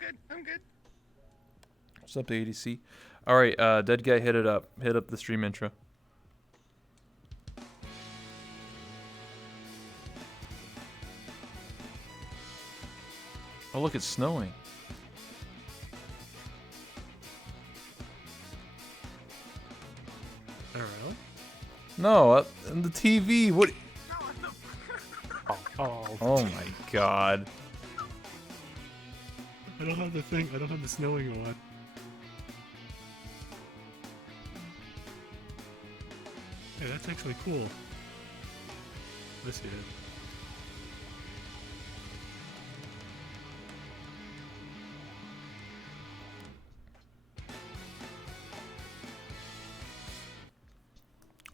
good. I'm good. What's up, the ADC? All right, dead guy, hit it up. Hit up the stream intro. Oh, look, it's snowing. Oh, really? No, on the TV. What? Oh. Oh my God. I don't have the thing. I don't have the snowing one. Hey, that's actually cool. This is.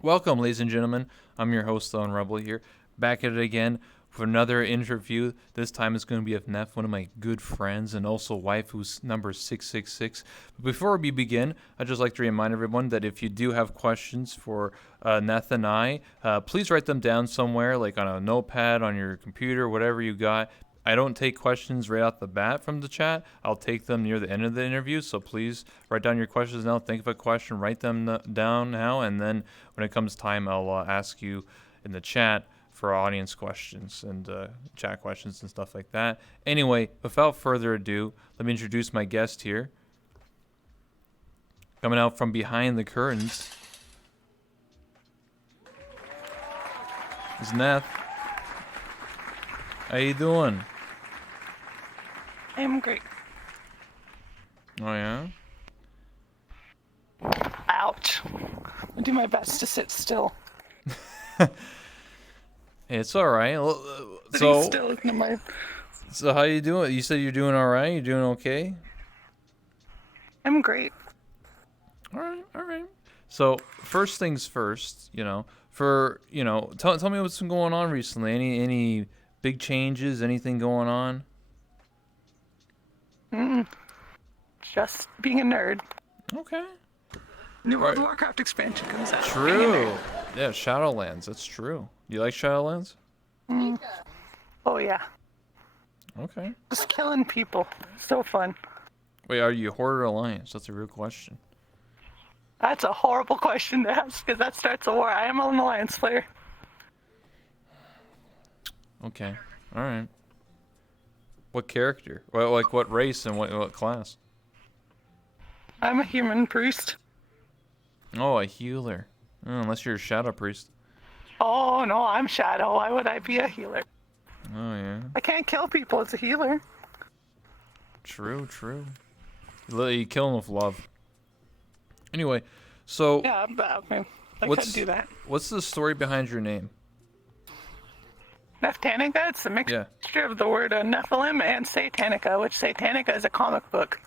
Welcome, ladies and gentlemen. I'm your host, Lone Rebel here. Back at it again for another interview. This time it's going to be with Neph, one of my good friends, and also wife, who's number 666. But before we begin, I'd just like to remind everyone that if you do have questions for Neph and I, please write them down somewhere, like on a notepad, on your computer, whatever you got. I don't take questions right off the bat from the chat. I'll take them near the end of the interview, so please write down your questions now. Think of a question, write them down now, and then when it comes time, I'll ask you in the chat for audience questions and chat questions and stuff like that. Anyway, without further ado, let me introduce my guest here. Coming out from behind the curtains is Neph. How you doing? I'm great. Oh, yeah? Ouch. I do my best to sit still. Hey, it's all right. Sitting still isn't my... So how you doing? You said you're doing all right? You're doing okay? I'm great. All right. So first things first, tell me what's been going on recently. Any big changes? Anything going on? Just being a nerd. Okay. New World of Warcraft expansion comes out. True. Yeah, Shadowlands. That's true. You like Shadowlands? Oh yeah. Okay. Just killing people. So fun. Wait, are you Horde or Alliance? That's a real question. That's a horrible question to ask because that starts a war. I am an Alliance player. Okay. All right. What character? Well, like what race and what class? I'm a human priest. Oh, a healer. Oh, unless you're a shadow priest. Oh no, I'm Shadow. Why would I be a healer? Oh, yeah. I can't kill people as a healer. True. You kill them with love. Anyway, so... Yeah, I could do that. What's the story behind your name? Nephtanica, it's a mixture of the word Nephilim and Satanica, which Satanica is a comic book.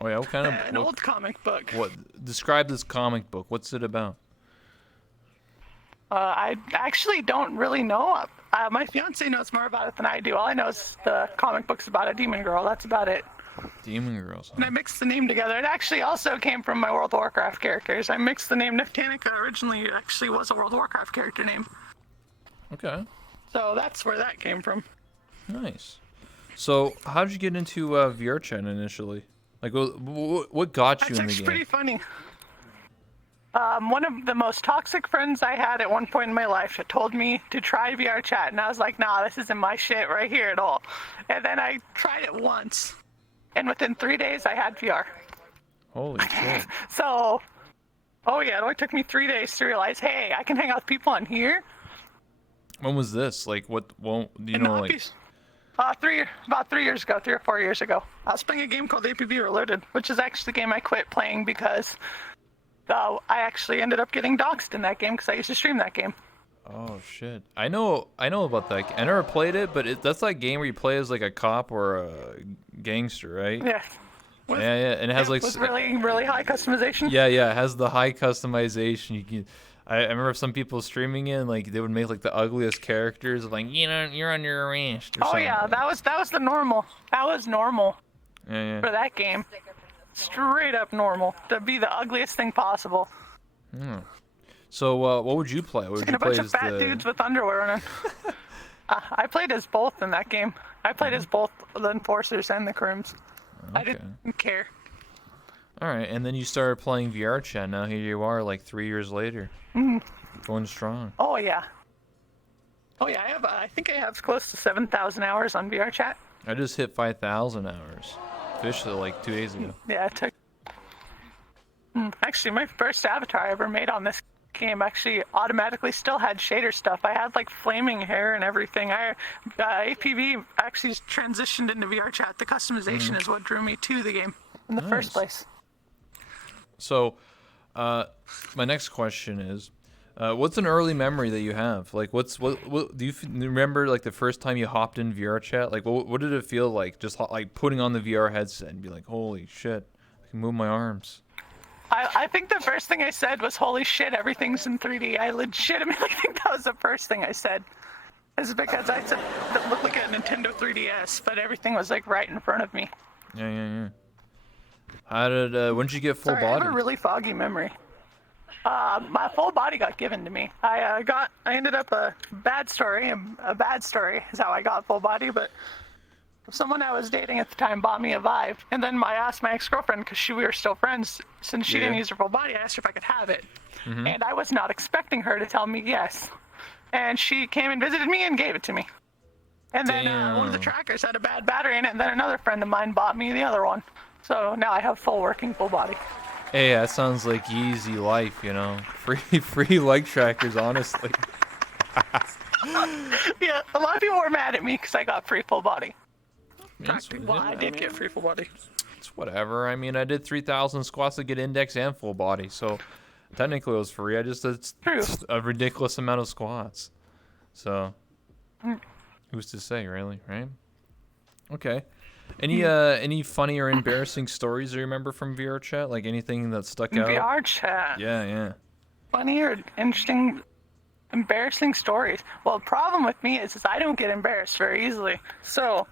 Oh yeah, what kind of... An old comic book. Describe this comic book. What's it about? I actually don't really know. My fiance knows more about it than I do. All I know is the comic book's about a demon girl. That's about it. Demon girls. Huh? And I mixed the name together. It actually also came from my World of Warcraft characters. I mixed the name Nephtanica. Originally, it actually was a World of Warcraft character name. Okay. So that's where that came from. Nice. So, how did you get into VR chat initially? Like, what got you in the game? That's pretty funny. One of the most toxic friends I had at one point in my life had told me to try VR chat, and I was like, nah, this isn't my shit right here at all. And then I tried it once, and within 3 days I had VR. Holy shit. So, oh yeah, it only took me 3 days to realize, hey, I can hang out with people on here. When was this? Like, what? Well, do you know, like... About 3 years ago, 3 or 4 years ago. I was playing a game called APB Reloaded, which is actually the game I quit playing because I actually ended up getting doxxed in that game because I used to stream that game. Oh shit! I know about that. I never played it, but that's that game where you play as like a cop or a gangster, right? Yeah. Yeah, and it has like with really high customization. Yeah, it has the high customization. You can. I remember some people streaming it, and like they would make like the ugliest characters, like you're under arrest. Oh yeah, that was the normal. That was normal. Yeah. For that game, straight up normal to be the ugliest thing possible. Hmm. So what would you play? What would you a bunch of fat dudes with underwear on it. I played as both in that game. I played as both the Enforcers and the Crims. I didn't care. All right, and then you started playing VR chat. Now here you are, like 3 years later, going strong. Oh yeah. Oh yeah, I think I have close to 7,000 hours on VR chat. I just hit 5,000 hours, officially like 2 days ago. Yeah, it took. Actually, my first avatar I ever made on this game actually automatically still had shader stuff. I had like flaming hair and everything. APV actually transitioned into VR chat. The customization is what drew me to the game in the first place. So, my next question is, what's an early memory that you have? Like, what do you remember? Like the first time you hopped in VR chat, like what did it feel like? Just like putting on the VR headset and be like, holy shit, I can move my arms. I think the first thing I said was, holy shit, everything's in 3D. I legitimately think that was the first thing I said. It's because I said it looked like a Nintendo 3DS, but everything was like right in front of me. Yeah. How did, when did you get full body? I have a really foggy memory. My full body got given to me. I ended up a bad story is how I got full body, but someone I was dating at the time bought me a Vive, and then I asked my ex-girlfriend, because we were still friends, since she didn't use her full body, I asked her if I could have it. And I was not expecting her to tell me yes. And she came and visited me and gave it to me. And then one of the trackers had a bad battery in it, and then another friend of mine bought me the other one. So now I have full body. Hey, that sounds like easy life, you know. Free leg trackers, honestly. Yeah, a lot of people were mad at me because I got free full body. I did get free full body. It's whatever. I mean, I did 3,000 squats to get index and full body, so technically it was free. I just did a ridiculous amount of squats. So, who's to say, really, right? Okay. Any funny or embarrassing stories you remember from VR chat? Like anything that stuck out? VR chat. Yeah. Funny or interesting, embarrassing stories. Well, the problem with me is I don't get embarrassed very easily. So,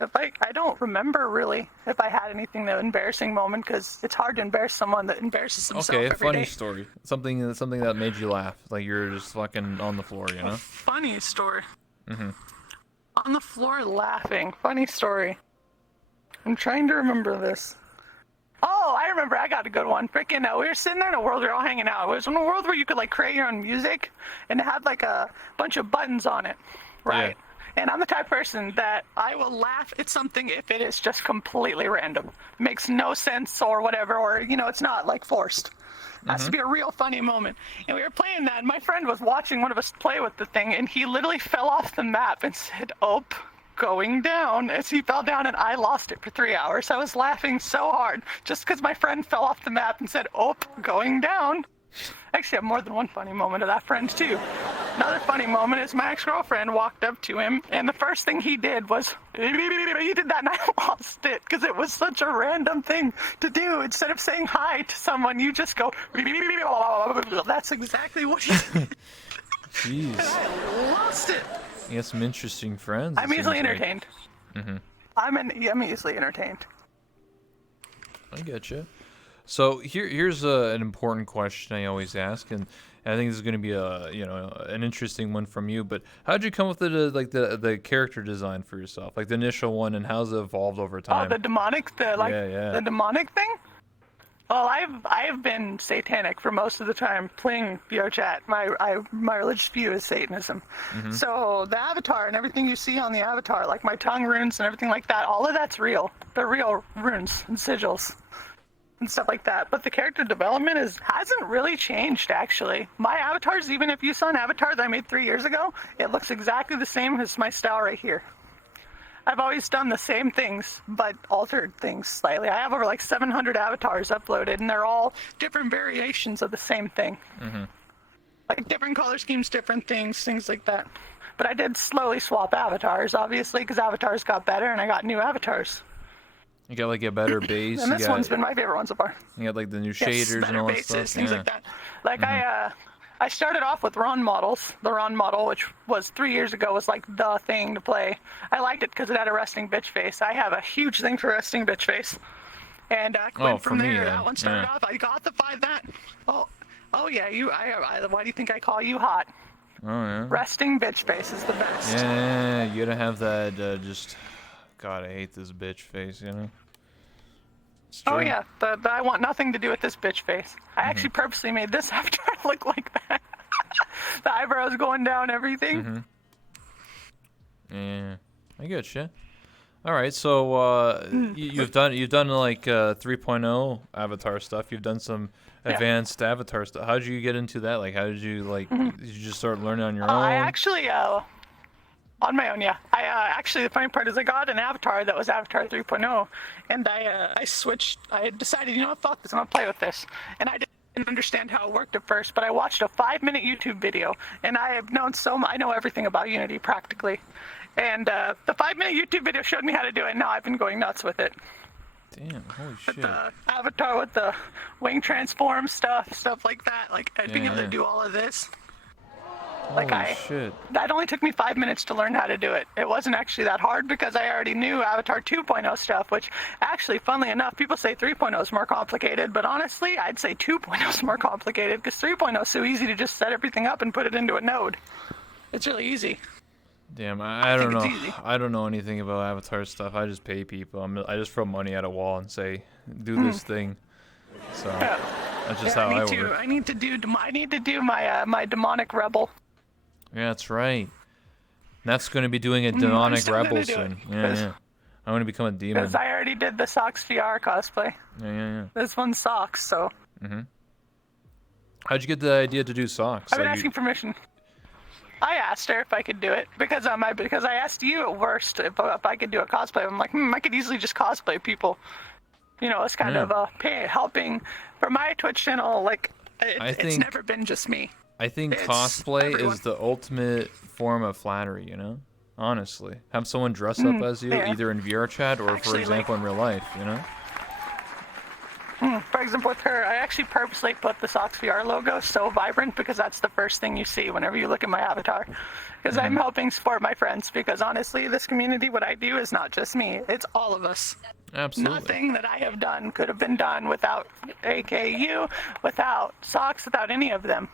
if I don't remember really if I had anything that embarrassing moment, because it's hard to embarrass someone that embarrasses themselves every day. Funny story. Something that made you laugh. Like you're just fucking on the floor, you know? A funny story. On the floor laughing. Funny story. I'm trying to remember this. Oh, I remember. I got a good one. Freaking, we were sitting there in a world, we were all hanging out. It was in a world where you could like create your own music, and it had like a bunch of buttons on it, right? Yeah. And I'm the type of person that I will laugh at something if it is just completely random, makes no sense or whatever, or it's not like forced. It has to be a real funny moment. And we were playing that, and my friend was watching one of us play with the thing, and he literally fell off the map and said, "Oh." Going down as he fell down, and I lost it for 3 hours. I was laughing so hard just because my friend fell off the map and said, "Oh, going down." Actually, I have more than one funny moment of that friend too. Another funny moment is my ex-girlfriend walked up to him, and the first thing he did was he did that, and I lost it because it was such a random thing to do. Instead of saying hi to someone, you just go. That's exactly what he did. Jeez. And I lost it. You have some interesting friends. I'm easily entertained. I'm easily entertained. I get you. So here's an important question I always ask, and I think this is going to be an interesting one from you. But how'd you come with the character design for yourself, like the initial one, and how's it evolved over time? Oh, the demonic, the demonic thing. Well, I've been satanic for most of the time playing VR chat. My religious view is Satanism. So the avatar and everything you see on the avatar, like my tongue runes and everything like that, all of that's real. They're real runes and sigils and stuff like that. But the character development hasn't really changed, actually. My avatars, even if you saw an avatar that I made 3 years ago, it looks exactly the same as my style right here. I've always done the same things, but altered things slightly. I have over like 700 avatars uploaded, and they're all different variations of the same thing. Like different color schemes, different things like that. But I did slowly swap avatars, obviously, because avatars got better, and I got new avatars. You got like a better base. And this one's been my favorite one so far. You got like the new shaders and all that stuff. Things like that. Like I started off with Ron models. The Ron model, which was 3 years ago, was like the thing to play. I liked it because it had a resting bitch face. I have a huge thing for resting bitch face. And went from there. That one started off. I got the 5 that. Oh yeah. Why do you think I call you hot? Oh yeah. Resting bitch face is the best. Yeah, you gotta have that. Just, God, I hate this bitch face. You know. It's Oh true. yeah, I want nothing to do with this bitch face. I actually purposely made this after I look like that. The eyebrows going down, everything. Yeah, I get you. All right, so you've done like 3.0 avatar stuff. You've done some advanced avatar stuff. How did you get into that? Like, how did you did you just start learning on your own? I actually, on my own, yeah. I actually, the funny part is I got an avatar that was Avatar 3.0, and I switched. I decided, you know what, fuck this, I'm gonna play with this, and I didn't understand how it worked at first, but I watched a 5-minute YouTube video, and I have known I know everything about Unity practically, and the 5-minute YouTube video showed me how to do it. And now I've been going nuts with it. Damn, holy shit. The avatar with the wing transform stuff like that, like being able to do all of this. Like holy shit. That only took me 5 minutes to learn how to do it. It wasn't actually that hard because I already knew Avatar 2.0 stuff, which actually, funnily enough, people say 3.0 is more complicated, but honestly, I'd say 2.0 is more complicated because 3.0 is so easy to just set everything up and put it into a node. It's really easy. Damn, I don't know. Easy. I don't know anything about Avatar stuff. I just pay people. I just throw money at a wall and say, do this thing. So that's just how I work. I need to do my my demonic rebel. Yeah, that's right. That's going to be doing a demonic rebel soon. Yeah. I'm going to become a demon. Because I already did the Socks VR cosplay. Yeah. This one's Socks, so. How'd you get the idea to do socks? I've been asking permission. I asked her if I could do it because I asked you at worst if I could do a cosplay. I'm like, I could easily just cosplay people. You know, it's kind of helping for my Twitch channel. Like, it's never been just me. I think cosplay is the ultimate form of flattery, you know? Honestly. Have someone dress up as you, either in VR chat or, for example, in real life, you know? For example, with her, I actually purposely put the Socks VR logo so vibrant because that's the first thing you see whenever you look at my avatar. Because I'm helping support my friends because honestly, this community, what I do is not just me. It's all of us. Absolutely. Nothing that I have done could have been done without AKU, without Socks, without any of them.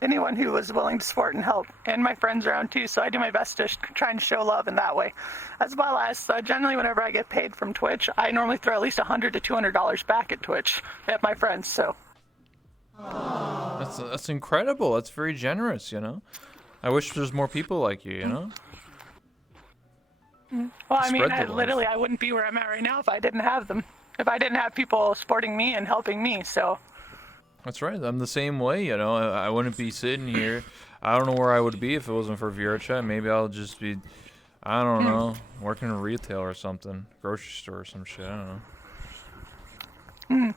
Anyone who was willing to support and help, and my friends around too, so I do my best to try and show love in that way. As well as, generally whenever I get paid from Twitch, I normally throw at least $100 to $200 back at Twitch, at my friends, so. That's incredible, that's very generous, you know? I wish there's more people like you, you know? Well, I mean, I wouldn't be where I'm at right now if I didn't have them. If I didn't have people supporting me and helping me, so. That's right. I'm the same way, you know. I wouldn't be sitting here. I don't know where I would be if it wasn't for VR chat. Maybe I'll just be, I don't know, working in retail or something, grocery store or some shit. I don't know.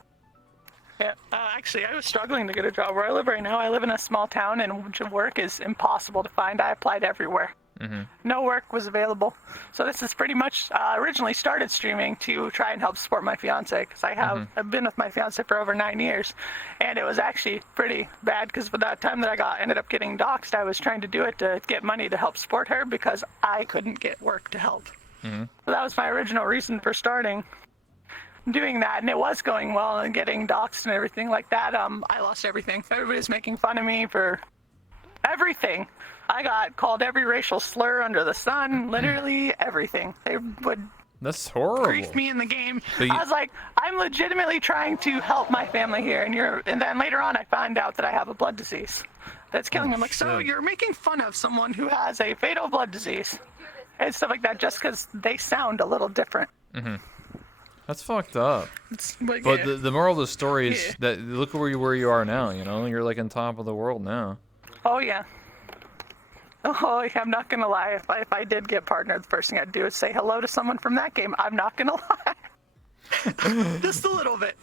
Yeah, actually, I was struggling to get a job where I live right now. I live in a small town, and work is impossible to find. I applied everywhere. No work was available. So this is pretty much originally started streaming to try and help support my fiance because I've been with my fiance for over 9 years, and it was actually pretty bad because by that time that ended up getting doxxed, I was trying to do it to get money to help support her because I couldn't get work to help. So that was my original reason for starting doing that, and it was going well and getting doxxed and everything like that. I lost everything. Everybody's making fun of me for everything. I got called every racial slur under the sun, literally everything. They would That's horrible. grief me in the game. I was like, I'm legitimately trying to help my family here, and then later on I find out that I have a blood disease that's killing me. I'm like, so you're making fun of someone who has a fatal blood disease and stuff like that just because they sound a little different. That's fucked up. But the moral of the story is that look where you are now, you know? You're like on top of the world now. Oh, yeah. Oh, I'm not gonna lie. If I did get partnered, the first thing I'd do is say hello to someone from that game. I'm not gonna lie. Just a little bit.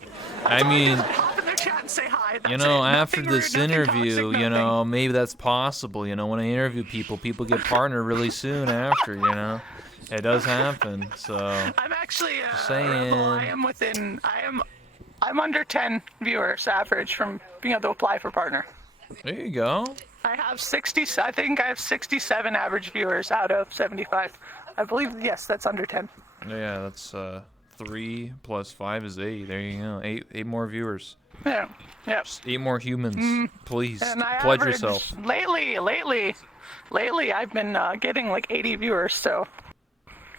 I mean, hop in their chat and say hi. You know, after Nothing this rude, nothing interview, toxic, you know, nothing. maybe that's possible. You know, when I interview people get partnered really soon after, you know. It does happen, so. I'm actually saying. I'm under 10 viewers average from being able to apply for partner. There you go. I think I have 67 average viewers out of 75. I believe, yes, that's under 10. Yeah, that's 3 plus 5 is 8. There you go. Eight more viewers. Yeah. Yep. Just 8 more humans. Please, And I pledge average, yourself. Lately, I've been getting like 80 viewers. So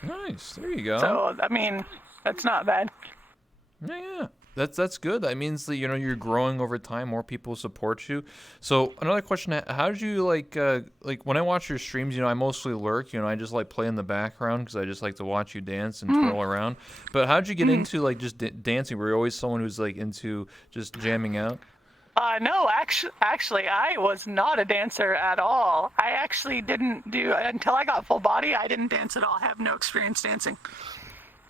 Nice. There you go. I mean, that's not bad. Yeah. That's good. That means that you're growing over time. More people support you. So another question: how did you like when I watch your streams? I mostly lurk. I just like play in the background because I just like to watch you dance and twirl around. But how did you get into like just dancing? Were you always someone who's like into just jamming out? No, actually, I was not a dancer at all. I actually didn't do until I got full body. I didn't dance at all. I have no experience dancing.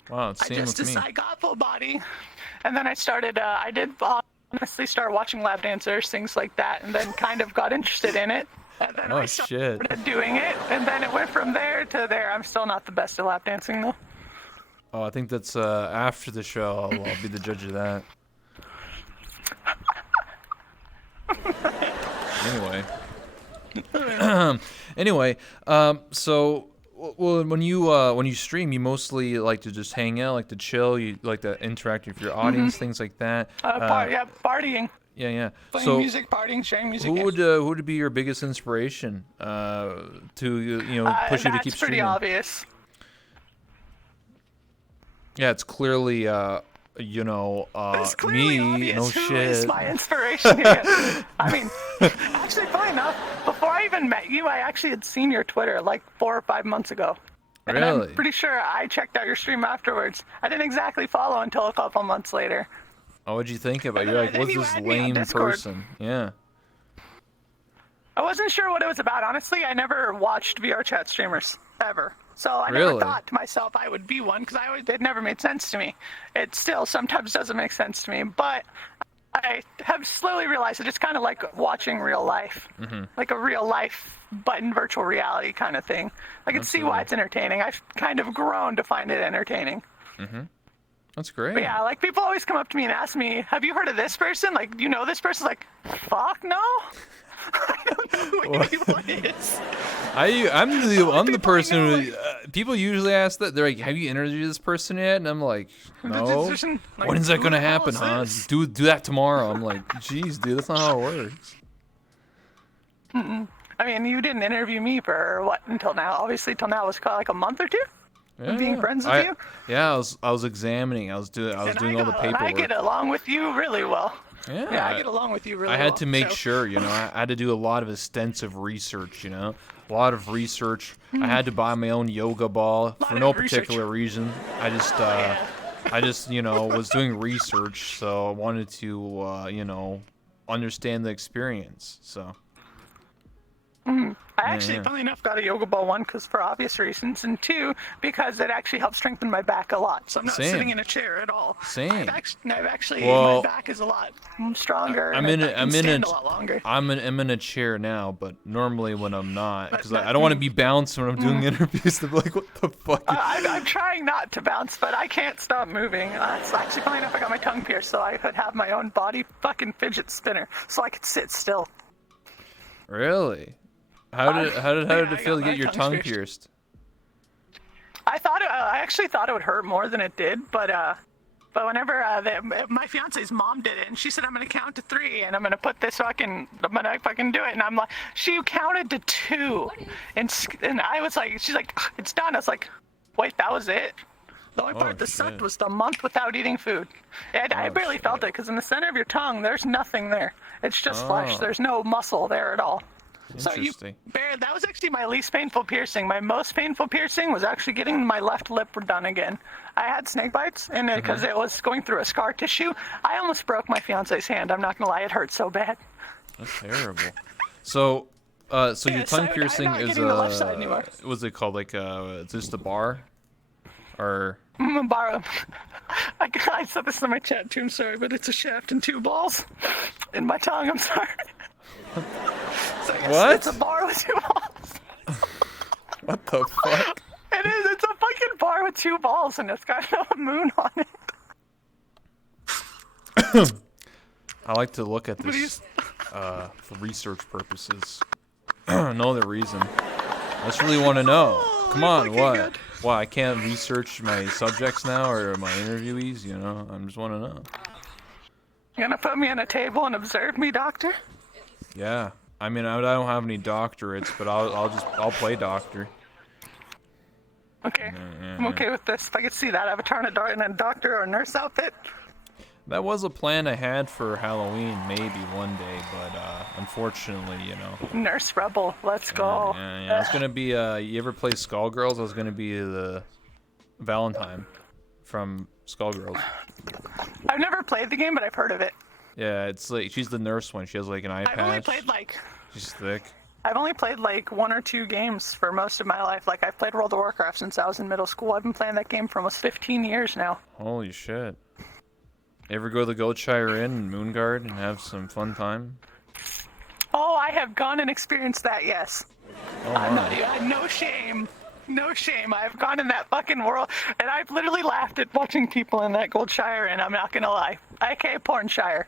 Wow, same with me. I got full body, and then I started. I did honestly start watching lap dancers, things like that, and then kind of got interested in it. And then I started doing it, and then it went from there to there. I'm still not the best at lap dancing though. Oh, I think that's after the show. I'll be the judge of that. Anyway, so. Well, when you stream, you mostly like to just hang out, like to chill. You like to interact with your audience, things like that. Partying. Yeah. Playing music, partying, sharing music. Who would be your biggest inspiration to push you to keep streaming? That's pretty obvious. Yeah, it's clearly it's clearly me. Obvious. No Who shit. is my inspiration here? I mean, actually, funny enough, before I even met you, I actually had seen your Twitter like 4 or 5 months ago. And Really? I'm pretty sure I checked out your stream afterwards. I didn't exactly follow until a couple months later. Oh, what'd you think about it? You're like, what's this lame person? Yeah. I wasn't sure what it was about. Honestly, I never watched VR chat streamers, ever. So I Really? never thought to myself I would be one, because it never made sense to me. It still sometimes doesn't make sense to me, but I have slowly realized that it's kind of like watching real life, like a real life but in virtual reality kind of thing. I can see why it's entertaining. I've kind of grown to find it entertaining. That's great. But yeah, like people always come up to me and ask me, have you heard of this person? Like, do you know this person? Like, fuck no. I don't know who anyone is. I'm the person who people usually ask that. They're like, "Have you interviewed this person yet?" And I'm like, "No." Like, when is that gonna happen, huh? Do that tomorrow. I'm like, "Jeez, dude, that's not how it works." I mean, you didn't interview me for what until now? Obviously, till now was like a month or two. Yeah. Being friends with you. Yeah, I was examining. I was doing all the paperwork. I get along with you really well. Yeah, I get along with you really well. I had to make sure, I had to do a lot of extensive research, a lot of research. I had to buy my own yoga ball for no particular reason. I just, was doing research, so I wanted to, understand the experience, so. I actually, funnily enough, got a yoga ball, one, because for obvious reasons, and two, because it actually helps strengthen my back a lot. So I'm not sitting in a chair at all. Same. My back is a lot stronger. I'm in a chair now, but normally when I'm not, because I don't want to be bounced when I'm doing interviews. To be like, what the fuck? I'm trying not to bounce, but I can't stop moving. It's actually funny enough, I got my tongue pierced, so I could have my own body fucking fidget spinner, so I could sit still. Really? How did it feel to get your tongue pierced? I actually thought it would hurt more than it did, but whenever my fiance's mom did it, and she said, "I'm gonna count to 3, and I'm gonna put this I'm gonna fucking do it," and I'm like, she counted to 2, and I was like, she's like, "It's done." I was like, "Wait, that was it?" The only part that sucked was the month without eating food. I barely felt it, because in the center of your tongue, there's nothing there. It's just flesh. There's no muscle there at all. So that was actually my least painful piercing. My most painful piercing was actually getting my left lip done again. I had snake bites, and because it was going through a scar tissue, I almost broke my fiance's hand. I'm not gonna lie, it hurt so bad. That's terrible. So your tongue piercing is what's it called? Like is this the bar, or? Bar. I said this in my chat too. I'm sorry, but it's a shaft and 2 balls in my tongue. I'm sorry. So what? It's a bar with 2 balls. What the fuck? It is. It's a fucking bar with 2 balls, and it's got a moon on it. I like to look at this for research purposes. No other reason. I just really want to know. Come on, what? Why, I can't research my subjects now or my interviewees, you know? I just want to know. You gonna put me on a table and observe me, doctor? Yeah. I mean, I don't have any doctorates, but I'll play doctor. Okay. Yeah. I'm okay with this. If I could see that avatar in a doctor or nurse outfit. That was a plan I had for Halloween, maybe one day, but unfortunately, you know. Nurse Rebel, let's go. Yeah. I was gonna be. You ever play Skullgirls? I was gonna be the Valentine from Skullgirls. I've never played the game, but I've heard of it. Yeah, it's like she's the nurse one. She has like an eye patch. I've only played like. She's thick. I've only played like 1 or 2 games for most of my life. Like I've played World of Warcraft since I was in middle school. I've been playing that game for almost 15 years now. Holy shit. Ever go to the Goldshire Inn in Moonguard and have some fun time? Oh, I have gone and experienced that, yes. Oh, I'm my. not even, no shame. No shame. I've gone in that fucking world, and I've literally laughed at watching people in that Goldshire Inn, I'm not gonna lie. IK Pornshire.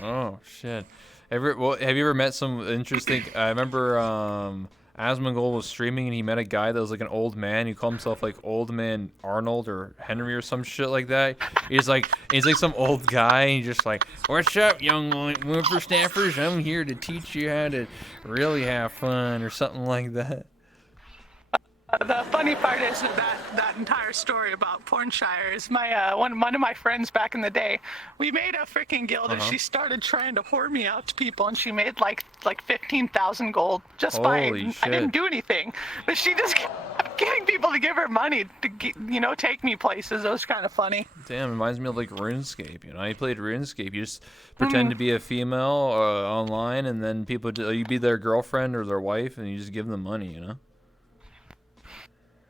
Oh, shit. Have you ever met some interesting... I remember Asmongold was streaming and he met a guy that was like an old man. He called himself like Old Man Arnold or Henry or some shit like that. He's like some old guy and he's just like, "What's up, young whippersnappers? I'm here to teach you how to really have fun," or something like that. The funny part is that entire story about Pornshire is my one of my friends back in the day. We made a freaking guild and she started trying to whore me out to people, and she made like 15,000 gold just Holy by shit. I didn't do anything, but she just kept getting people to give her money to take me places. It was kind of funny. Damn, it reminds me of like RuneScape. You know, I played RuneScape. You just pretend to be a female online, and then you be their girlfriend or their wife, and you just give them money. You know.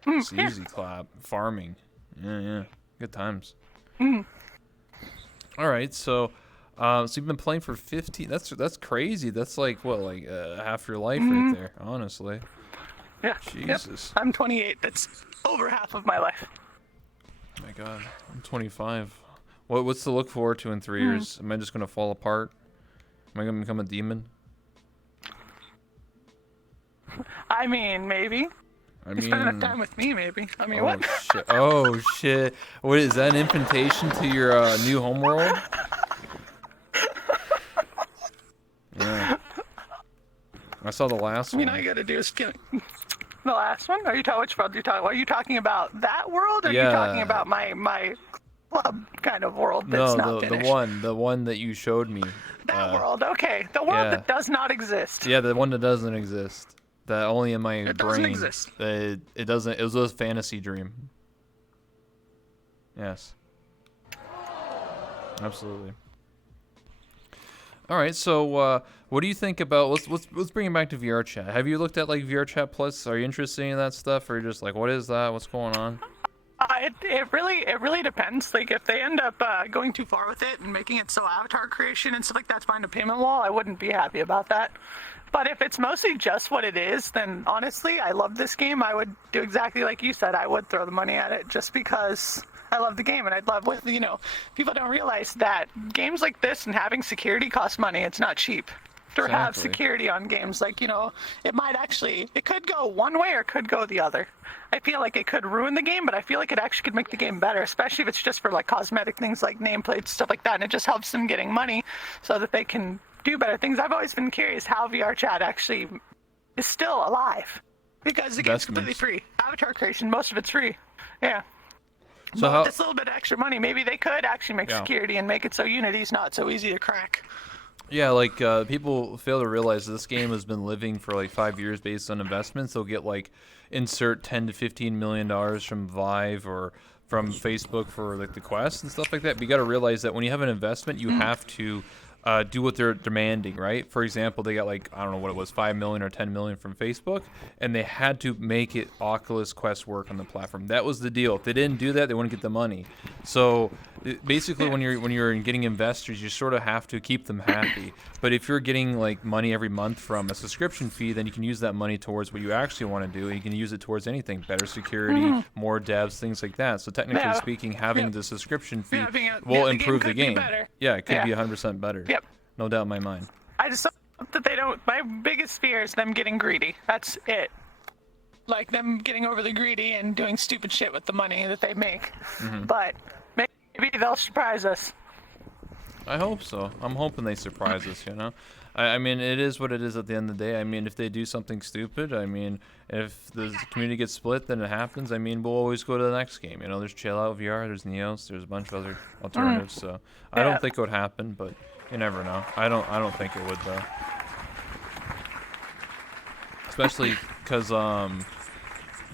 It's easy clap. Farming. Yeah. Good times. All right, so you've been playing for 15. That's crazy. That's like what, like half your life right there, honestly. Yeah. Jesus. Yep. I'm 28. That's over half of my life. Oh my God, I'm 25. What's to look forward to in 3 years? Am I just gonna fall apart? Am I gonna become a demon? I mean, maybe. You spend enough time with me, maybe. I mean, what? Shit. Oh shit! What is that? An invitation to your new homeworld? Yeah. I saw the last one. All you gotta do is get the last one. Are you talking which world? Are you talking about that world, or are you talking about my club kind of world that's not finished? the one that you showed me. That world, okay. The world that does not exist. Yeah, the one that doesn't exist. That only in my brain. It doesn't exist. It doesn't. It was a fantasy dream. Yes. Absolutely. All right. So, what do you think about? Let's bring it back to VR chat. Have you looked at like VR chat Plus? Are you interested in that stuff, or are you just like, what is that? What's going on? It really depends. Like if they end up going too far with it and making it so avatar creation and stuff like that's behind a payment wall, I wouldn't be happy about that. But if it's mostly just what it is, then honestly, I love this game. I would do exactly like you said. I would throw the money at it just because I love the game, and I'd love with people don't realize that games like this and having security costs money. It's not cheap to have security on games. Like it could go one way or it could go the other. I feel like it could ruin the game, but I feel like it actually could make the game better, especially if it's just for like cosmetic things like nameplates, stuff like that, and it just helps them getting money so that they can do better things. I've always been curious how VR chat actually is still alive, because the game's completely free. Avatar creation, most of it's free. Yeah. So with this little bit of extra money, maybe they could actually make security and make it so Unity's not so easy to crack. Yeah, like people fail to realize this game has been living for like 5 years based on investments. They'll get like insert $10 to $15 million from Vive or from Facebook for like the Quest and stuff like that. But you got to realize that when you have an investment, you have to do what they're demanding, right? For example, they got like, I don't know what it was, 5 million or 10 million from Facebook, and they had to make it Oculus Quest work on the platform. That was the deal. If they didn't do that, they wouldn't get the money. So basically, when you're getting investors, you sort of have to keep them happy. But if you're getting like money every month from a subscription fee, then you can use that money towards what you actually want to do. And you can use it towards anything: better security, more devs, things like that. So technically speaking, having the subscription fee will improve the game. Yeah, it could be 100% better. Yep. No doubt in my mind. I just hope that they don't. My biggest fear is them getting greedy. That's it. like them getting overly greedy and doing stupid shit with the money that they make. But maybe they'll surprise us. I hope so. I'm hoping they surprise us, you know? I mean, it is what it is at the end of the day. I mean, if they do something stupid, I mean, if the community gets split, then it happens. I mean, we'll always go to the next game. You know, there's Chill Out VR, there's Neos, there's a bunch of other alternatives. So I don't think it would happen, but you never know. I don't think it would, though. Especially because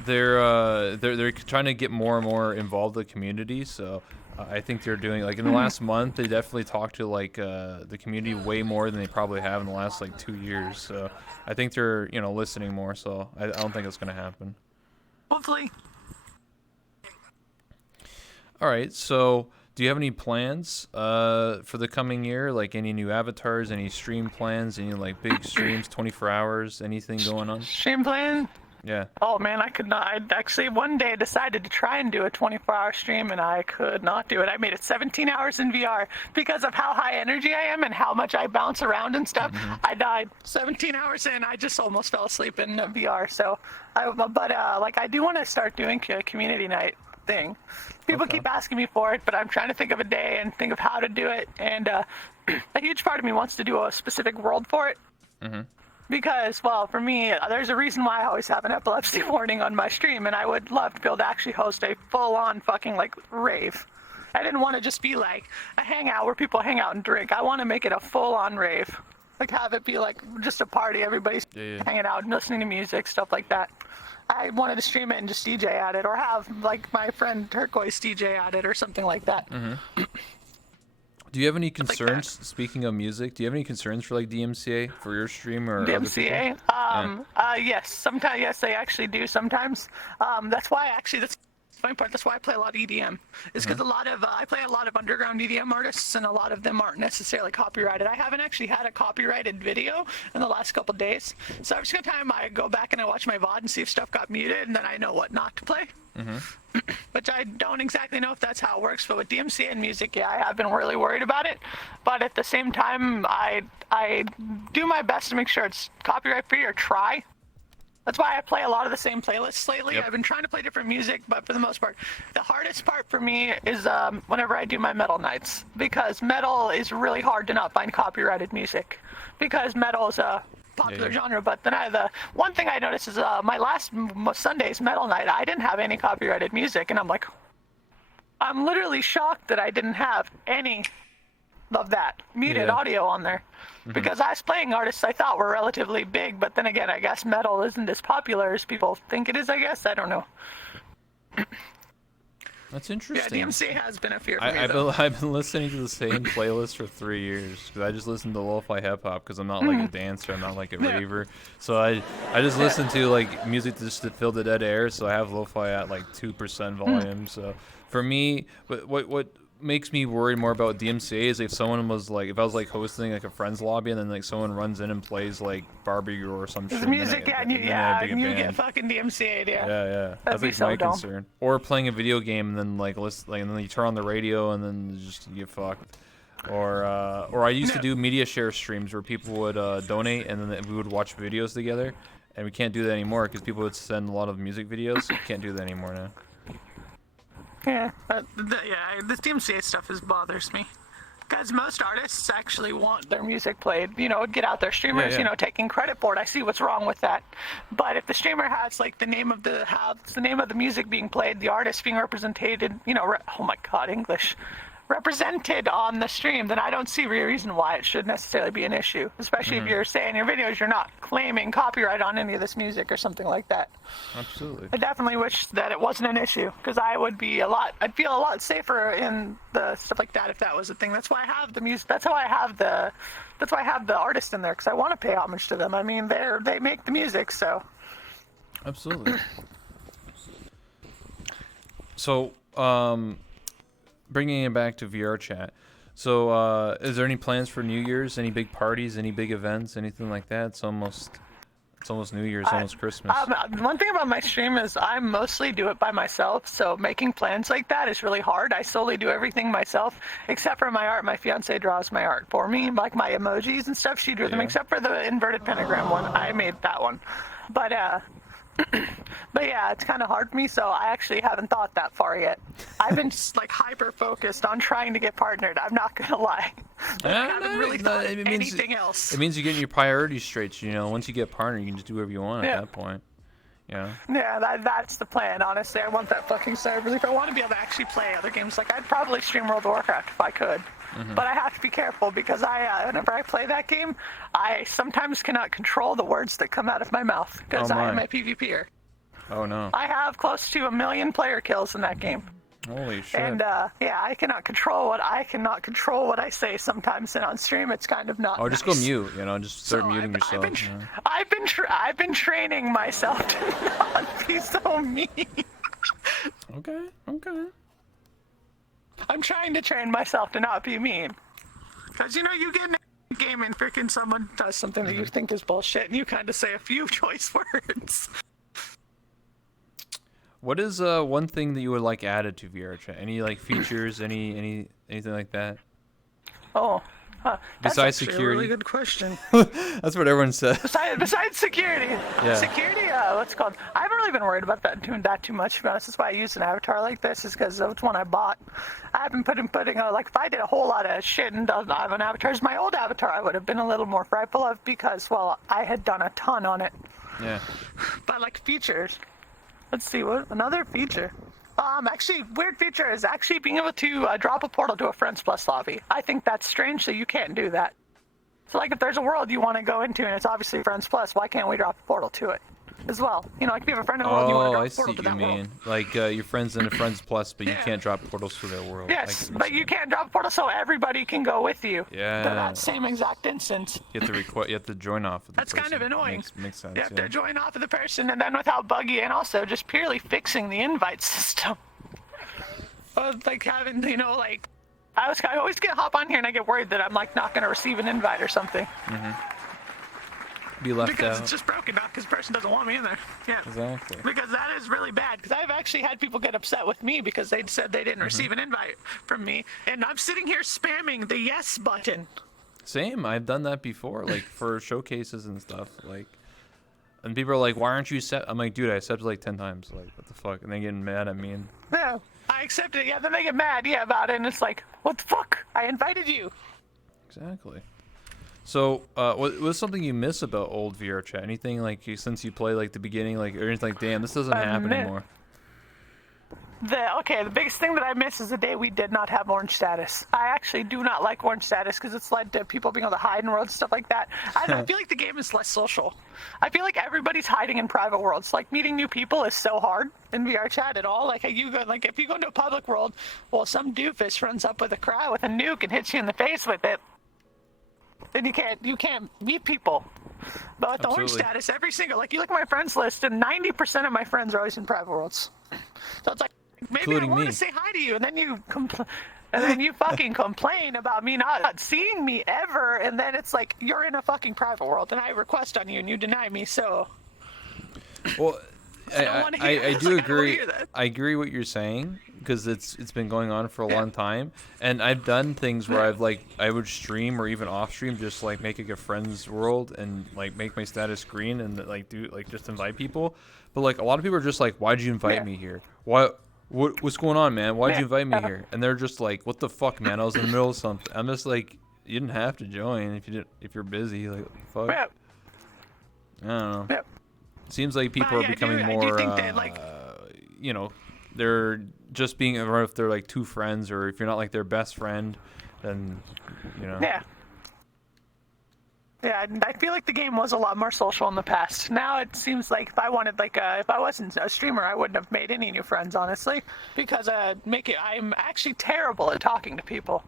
they're trying to get more and more involved in the community. So I think they're doing, like, in the last month, they definitely talked to, like, the community way more than they probably have in the last, like, 2 years. So I think they're, you know, listening more. So I don't think it's going to happen. Hopefully. All right. So do you have any plans for the coming year? Like any new avatars, any stream plans, any, like, big streams, 24 hours, anything going on? Stream plan? Yeah. Oh man, I could not. I actually one day decided to try and do a 24-hour stream, and I could not do it. I made it 17 hours in VR because of how high energy I am and how much I bounce around and stuff. I died 17 hours in. I just almost fell asleep in VR. So, like, I do want to start doing a community night thing. People keep asking me for it, but I'm trying to think of a day and think of how to do it. And a huge part of me wants to do a specific world for it. Because, well, for me, there's a reason why I always have an epilepsy warning on my stream, and I would love to be able to actually host a full-on fucking, like, rave. I didn't want to just be, like, a hangout where people hang out and drink. I want to make it a full-on rave. Like, have it be, like, just a party. Everybody's hanging out and listening to music, stuff like that. I wanted to stream it and just DJ at it, or have, like, my friend Turquoise DJ at it, or something like that. Do you have any concerns, speaking of music, do you have any concerns for, like, DMCA for your stream or DMCA? other people? Yes. Sometimes, yes, they actually do sometimes. That's why, actually, that's the funny part. That's why I play a lot of EDM. It's because I play a lot of underground EDM artists, and a lot of them aren't necessarily copyrighted. I haven't actually had a copyrighted video in the last couple days. So every single time I go back and I watch my VOD and see if stuff got muted, and then I know what not to play. Which I don't exactly know if that's how it works, but with DMCA and music, yeah, I have been really worried about it. But at the same time, I do my best to make sure it's copyright free, or try. That's why I play a lot of the same playlists lately. I've been trying to play different music, but for the most part, the hardest part for me is whenever I do my metal nights, because metal is really hard to not find copyrighted music, because metal is a popular genre. But then the one thing I noticed is my last Sunday's metal night, I didn't have any copyrighted music, and I'm literally shocked that I didn't have any of that muted audio on there, because I was playing artists I thought were relatively big, but then again, I guess metal isn't as popular as people think it is. I guess, I don't know. That's interesting. Yeah, DMC has been a fear for me, I've been listening to the same playlist for 3 years, because I just listen to lo-fi hip-hop, because I'm not like a dancer, I'm not like a raver. So I just listen to, like, music just to fill the dead air, so I have lo-fi at like 2% volume. So for me, what makes me worried more about DMCA is if someone was like, if I was like hosting like a friends lobby, and then like someone runs in and plays like Barbie or some shit. Music, and you get fucking DMCA'd, Yeah. That's like so my dumb. concern. Or playing a video game and then like and then you turn on the radio and then just you get fucked. Or I used to do media share streams where people would donate, and then we would watch videos together, and we can't do that anymore because people would send a lot of music videos. We can't do that anymore now. Yeah, this DMCA stuff bothers me. Because most artists actually want their music played, get out their streamers, taking credit for it. I see what's wrong with that. But if the streamer has like the name of the music being played, the artist being represented, oh my God, English, represented on the stream, then I don't see a reason why it should necessarily be an issue. Especially if you're saying in your videos you're not claiming copyright on any of this music or something like that. Absolutely. I definitely wish that it wasn't an issue, because I'd feel a lot safer in the stuff like that if that was a thing. That's why I have the music. That's why I have the artist in there, because I want to pay homage to them. I mean, they make the music, so. Absolutely. So, bringing it back to VR chat. So, is there any plans for New Year's? Any big parties? Any big events? Anything like that? It's almost New Year's, almost Christmas. One thing about my stream is I mostly do it by myself, so making plans like that is really hard. I solely do everything myself, except for my art. My fiance draws my art for me, like my emojis and stuff. She drew them, except for the inverted pentagram one. I made that one. But But yeah, it's kind of hard for me, so I actually haven't thought that far yet. I've been like hyper focused on trying to get partnered. I'm not gonna lie. I haven't really thought of anything else. It means you're getting your priorities straight. You know, once you get partnered, you can just do whatever you want at that point. Yeah. Yeah, that's the plan. Honestly, I want that fucking cyber relief. I want to be able to actually play other games. Like I'd probably stream World of Warcraft if I could. But I have to be careful because whenever I play that game, I sometimes cannot control the words that come out of my mouth because I am a PvPer. Oh no. I have close to 1 million player kills in that game. Holy shit. And yeah, I cannot control what I say sometimes, and on stream it's kind of not. Oh, just nice. go mute. You know, just start muting yourself. I've been training myself to not be so mean. Okay. I'm trying to train myself to not be mean. Because, you know, you get in a game and freaking someone does something that you think is bullshit, and you kind of say a few choice words. What is one thing that you would like added to VR chat? Any like features? anything like that? Oh. Besides that's actually security, a really good question. That's what everyone says. Besides security, Yeah. security. What's it called? I haven't really been worried about doing that too much. To be honest, that's why I use an avatar like this. Is because it's one I bought. I haven't putting like if I did a whole lot of shit and doesn't have an avatar, my old avatar I would have been a little more frightful of because I had done a ton on it. Yeah. But like features, let's see what another feature. Actually, weird feature is actually being able to drop a portal to a Friends Plus lobby. I think that's strange that you can't do that. So, like, if there's a world you want to go into and it's obviously Friends Plus, why can't we drop a portal to it as well? You know, like if you have a friend in the world, you want to drop a portal to that world. I see what you mean. Like, your friends in a Friends Plus, but you can't drop portals to their world. Yes, but you can't drop a portal so everybody can go with you. Yeah. To that same exact instance. You have to you have to join off of the That's person. kind of annoying. Makes sense. You have to join off of the person, and then without buggy, and also just purely fixing the invite system. Like having, you know, like I always get hop on here and I get worried that I'm like not gonna receive an invite or something. Be left because out. it's just broken, not because the person doesn't want me in there. Yeah. Exactly. Because that is really bad. Because I've actually had people get upset with me because they said they didn't receive an invite from me, and I'm sitting here spamming the yes button. Same. I've done that before, like for showcases and stuff. Like, and people are like, "Why aren't you set?" I'm like, "Dude, I accepted like 10 times. Like, what the fuck?" And they getting mad at me. And Yeah. I accepted it. Yeah. Then they get mad. Yeah, about it, and it's like, what the fuck? I invited you. Exactly. So, what's something you miss about old VR chat? Anything like since you play like the beginning, like or anything like, damn, this doesn't happen anymore. The biggest thing that I miss is the day we did not have orange status. I actually do not like orange status because it's led to people being able to hide in worlds, stuff like that. I feel like the game is less social. I feel like everybody's hiding in private worlds. Like meeting new people is so hard in VR chat at all. Like if you go into a public world, well, some doofus runs up with a crowd with a nuke and hits you in the face with it. Then you can't meet people. But with the orange status, every single you look at my friends list, and 90% of my friends are always in private worlds. So it's like maybe including I want me. to say hi to you, and then you fucking complain about me not seeing me ever, and then it's like you're in a fucking private world, and I request on you, and you deny me. So. Well, I do agree. I agree what you're saying because it's been going on for a long time, and I've done things where I would stream or even off stream just like making a friends world and like make my status green and like do like just invite people, but like a lot of people are just like, why'd you invite me here? What's going on, man? Why'd you invite me here? And they're just like, what the fuck, man? I was in the middle of something. I'm just like, you didn't have to join if you're busy. Like, what the fuck? I don't know. Seems like people are becoming more, you know, they're just being around if they're like two friends or if you're not like their best friend, then, you know. Yeah. Yeah, I feel like the game was a lot more social in the past. Now it seems like if I wasn't a streamer, I wouldn't have made any new friends, honestly, because I'm actually terrible at talking to people.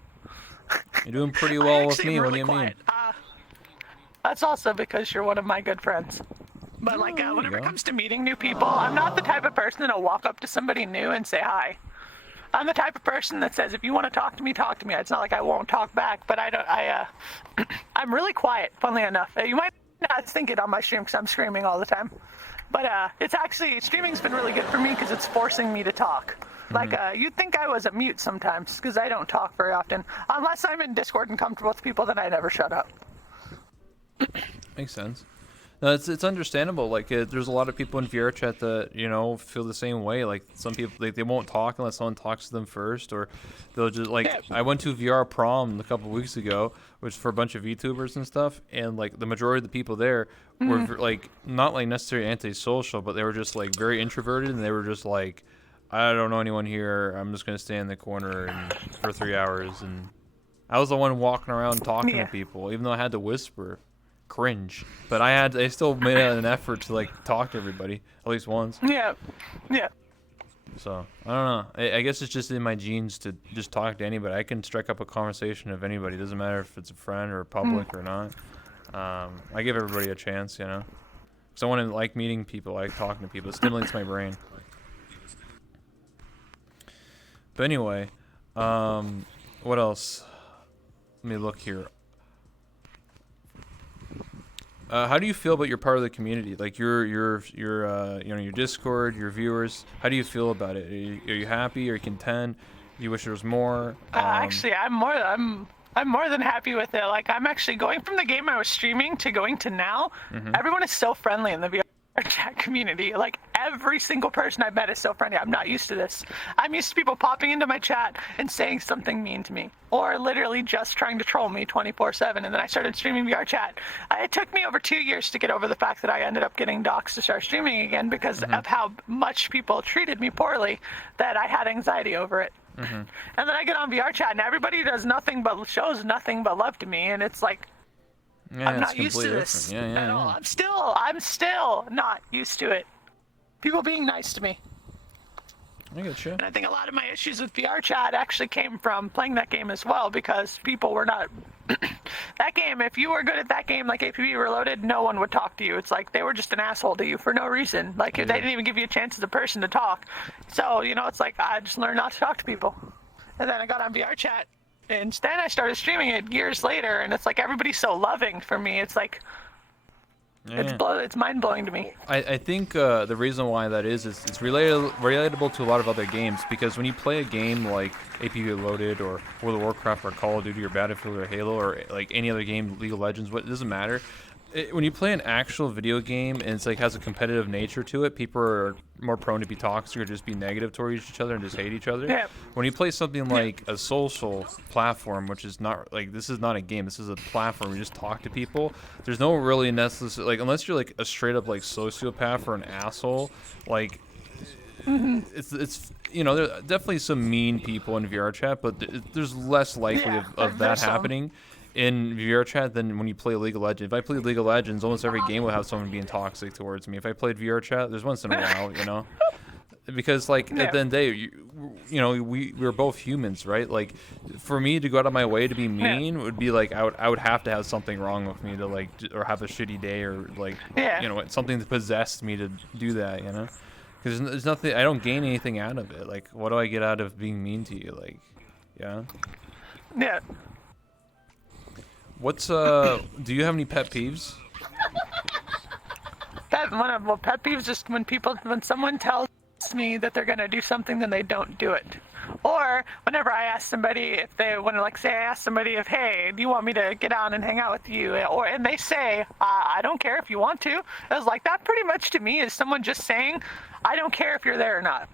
You're doing pretty well with me. Really what do you mean? That's also because you're one of my good friends. But whenever it comes to meeting new people, I'm not the type of person that'll walk up to somebody new and say hi. I'm the type of person that says, if you want to talk to me, talk to me. It's not like I won't talk back, but I'm really quiet, funnily enough. You might not think it on my stream because I'm screaming all the time. But it's actually, streaming's been really good for me because it's forcing me to talk. Like, you'd think I was a mute sometimes because I don't talk very often. Unless I'm in Discord and comfortable with people, then I never shut up. Makes sense. No, it's understandable. Like, there's a lot of people in VR chat that feel the same way. Like, some people they won't talk unless someone talks to them first, or they'll just like. Yeah. I went to VR prom a couple weeks ago, which for a bunch of VTubers and stuff, and like the majority of the people there were like not like necessarily antisocial, but they were just like very introverted, and they were just like, I don't know anyone here. I'm just gonna stay in the corner for 3 hours, and I was the one walking around talking to people, even though I had to whisper. Cringe, but I still made an effort to like talk to everybody at least once. Yeah. So I don't know. I guess it's just in my genes to just talk to anybody. I can strike up a conversation with anybody. It doesn't matter if it's a friend or public or not. I give everybody a chance, because I want to like meeting people, I like talking to people. It stimulates my brain. But anyway, what else? Let me look here. How do you feel about your part of the community? Like your Discord, your viewers. How do you feel about it? Are you happy? Are you content? Do you wish there was more? Actually, I'm more than happy with it. Like, I'm actually going from the game I was streaming to going to now. Everyone is so friendly in the VR chat community. Like, every single person I've met is so friendly. I'm not used to this. I'm used to people popping into my chat and saying something mean to me, or literally just trying to troll me 24/7. And then I started streaming VR chat. It took me over 2 years to get over the fact that I ended up getting doxxed to start streaming again because of how much people treated me poorly, that I had anxiety over it. And then I get on VR chat and everybody shows nothing but love to me, and it's like, yeah, I'm not used to this at all. Yeah. I'm still not used to it. People being nice to me. I get you. And I think a lot of my issues with VR chat actually came from playing that game as well, because people were not that game. If you were good at that game, like APB Reloaded, no one would talk to you. It's like they were just an asshole to you for no reason. Like, they didn't even give you a chance as a person to talk. So, it's like I just learned not to talk to people. And then I got on VR chat. And then I started streaming it years later, and it's like everybody's so loving for me. It's like, it's mind-blowing to me. I think the reason why that is it's relatable to a lot of other games, because when you play a game like APB Reloaded or World of Warcraft or Call of Duty or Battlefield or Halo or like any other game, League of Legends, it doesn't matter. When you play an actual video game and it's like has a competitive nature to it, people are more prone to be toxic or just be negative towards each other and just hate each other. Yeah. When you play something like a social platform, which is not like, this is not a game, this is a platform, you just talk to people. There's no really necessary, like, unless you're like a straight up like sociopath or an asshole, like it's there's definitely some mean people in VR chat, but there's less likely of that happening in VR chat than when you play League of Legends. If I play League of Legends, almost every game will have someone being toxic towards me. If I played VR chat, there's once in a while, because like at the end of the day, we're both humans, right? Like, for me to go out of my way to be mean would be like I would have to have something wrong with me to like, or have a shitty day, or like something that possessed me to do that, because there's nothing, I don't gain anything out of it. Like, what do I get out of being mean to you? Like, yeah. What's do you have any pet peeves? Pet peeves just when someone tells me that they're gonna do something, then they don't do it. Or whenever I ask somebody if they want to, like, say I ask somebody if, hey, do you want me to get on and hang out with you? And they say, I don't care if you want to. I was like, that pretty much to me is someone just saying, I don't care if you're there or not.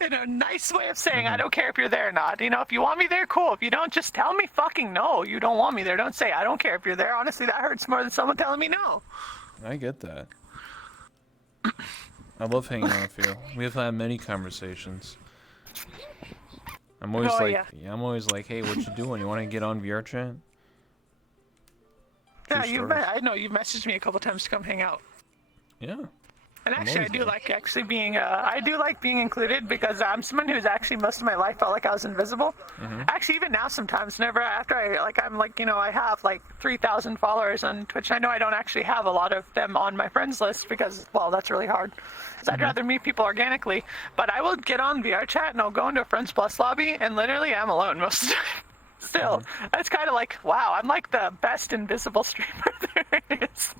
In a nice way of saying, I don't care if you're there or not. If you want me there, cool. If you don't, just tell me fucking no. You don't want me there. Don't say, I don't care if you're there. Honestly, that hurts more than someone telling me no. I get that. I love hanging out with you. We have had many conversations. I'm always I'm always like, hey, what you doing? You want to get on VR chat? Yeah, I know you've messaged me a couple times to come hang out. Yeah. And actually, I do like being included, because I'm someone who's actually most of my life felt like I was invisible. Actually, even now sometimes, I have like 3,000 followers on Twitch. I know I don't actually have a lot of them on my friends list because, well, that's really hard. So I'd rather meet people organically. But I will get on VR chat and I'll go into a Friends Plus lobby, and literally I'm alone most of the time. Still, it's kind of like, wow, I'm like the best invisible streamer there is.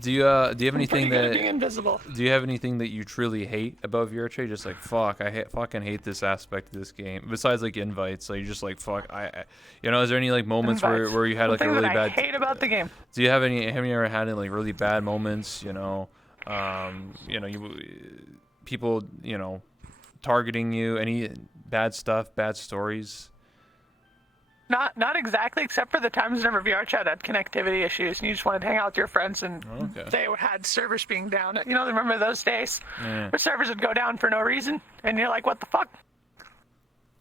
Do you have anything Pretty good at that being invisible. do you have anything that you truly hate about VR chat? Just like fuck, fucking hate this aspect of this game. Besides like invites, like you're just like fuck. Is there any like moments Invites. where you had like a Thing really that I bad? hate about the game. Do you have any? Have you ever had any like really bad moments? People targeting you. Any bad stuff, bad stories? Not exactly, except for the times whenever VR chat had connectivity issues and you just wanted to hang out with your friends and they had servers being down. Remember those days where servers would go down for no reason and you're like, what the fuck?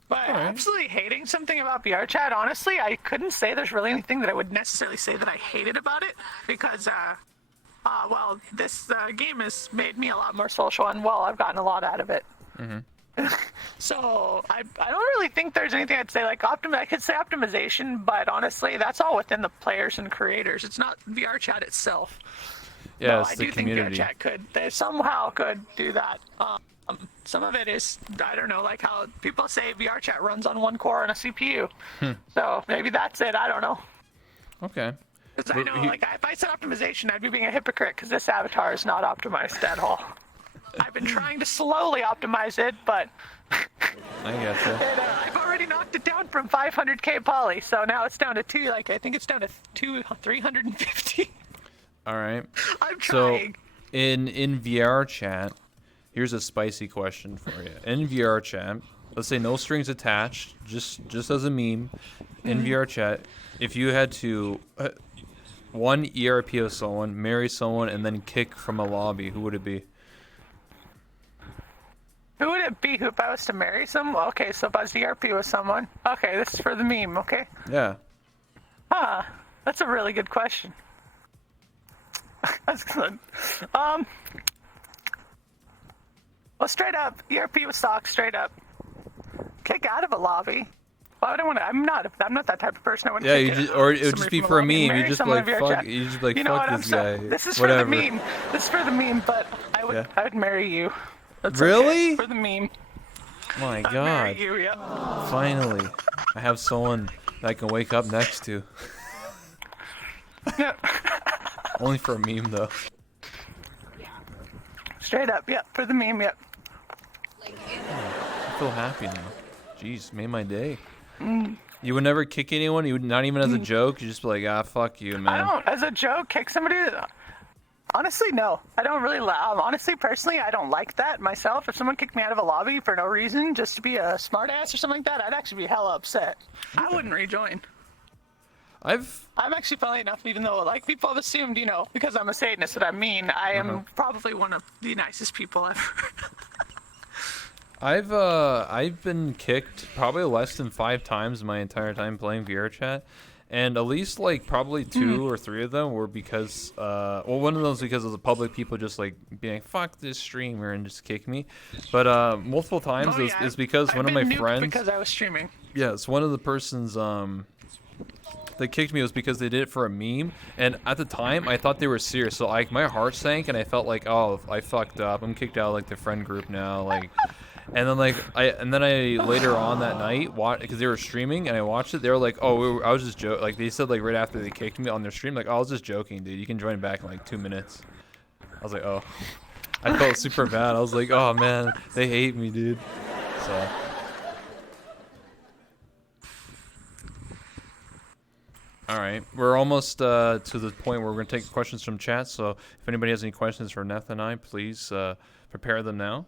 But absolutely hating something about VR chat, honestly, I couldn't say there's really anything that I would necessarily say that I hated about it because, this game has made me a lot more social and, I've gotten a lot out of it. Mm-hmm. So I don't really think there's anything I'd say like I could say optimization, but honestly, that's all within the players and creators. It's not VR chat itself. Yeah, no, it's I the do community. think VR chat they somehow could do that. Some of it is I don't know, like how people say VR chat runs on one core on a CPU. So maybe that's it. I don't know. Okay. Because I know, if I said optimization, I'd be being a hypocrite because this avatar is not optimized at all. I've been trying to slowly optimize it, but I gotcha. I've already knocked it down from 500k poly, so now it's down to I think it's down to 350. All right. I'm trying. So in VR chat, here's a spicy question for you. In VR chat, let's say no strings attached, just as a meme. In VR chat, if you had to one ERP of someone, marry someone, and then kick from a lobby, who would it be? Who would it be if I was to marry someone? Okay, so if I was to ERP with someone. Okay, this is for the meme, okay? Yeah. That's a really good question. That's good. Well, straight up, ERP with socks, straight up. Kick out of a lobby. Why would I want to? I'm not that type of person. I wouldn't Yeah, kick it would just be for a meme. You just be like fuck. You just be like fuck this guy. This is Whatever. for the meme. This is for the meme, but I would marry you. That's Really? okay, for the meme. My I'd God. marry you, yeah. Finally, I have someone that I can wake up next to. Yeah. Only for a meme though. Straight up, yeah, for the meme, yeah. I feel happy now. Jeez, made my day. You would never kick anyone? You would not even as a joke? You just be like, fuck you, man. I don't, as a joke, kick somebody. Honestly, no. I don't really. Honestly, personally, I don't like that myself. If someone kicked me out of a lobby for no reason, just to be a smartass or something like that, I'd actually be hella upset. I wouldn't rejoin. I'm actually, funny enough, even though like people have assumed, because I'm a Satanist that I'm mean, I am probably one of the nicest people ever. I've been kicked probably less than 5 times my entire time playing VR chat. And at least like probably 2 or 3 of them were because one of those because of the public people just like being like, fuck this streamer and just kick me. But multiple times is because one of my friends because I was streaming. Yes, one of the persons that kicked me was because they did it for a meme, and at the time I thought they were serious. So like my heart sank and I felt like, oh, I fucked up. I'm kicked out of like the friend group now, like. And then I later on that night because they were streaming and I watched it. They were like, "Oh, I was just joking." Like they said, like right after they kicked me on their stream, like, "Oh, I was just joking, dude. You can join back in like 2 minutes." I was like, "Oh," I felt super bad. I was like, "Oh man, they hate me, dude." So. All right, we're almost to the point where we're gonna take questions from chat. So if anybody has any questions for Neth and I, please prepare them now.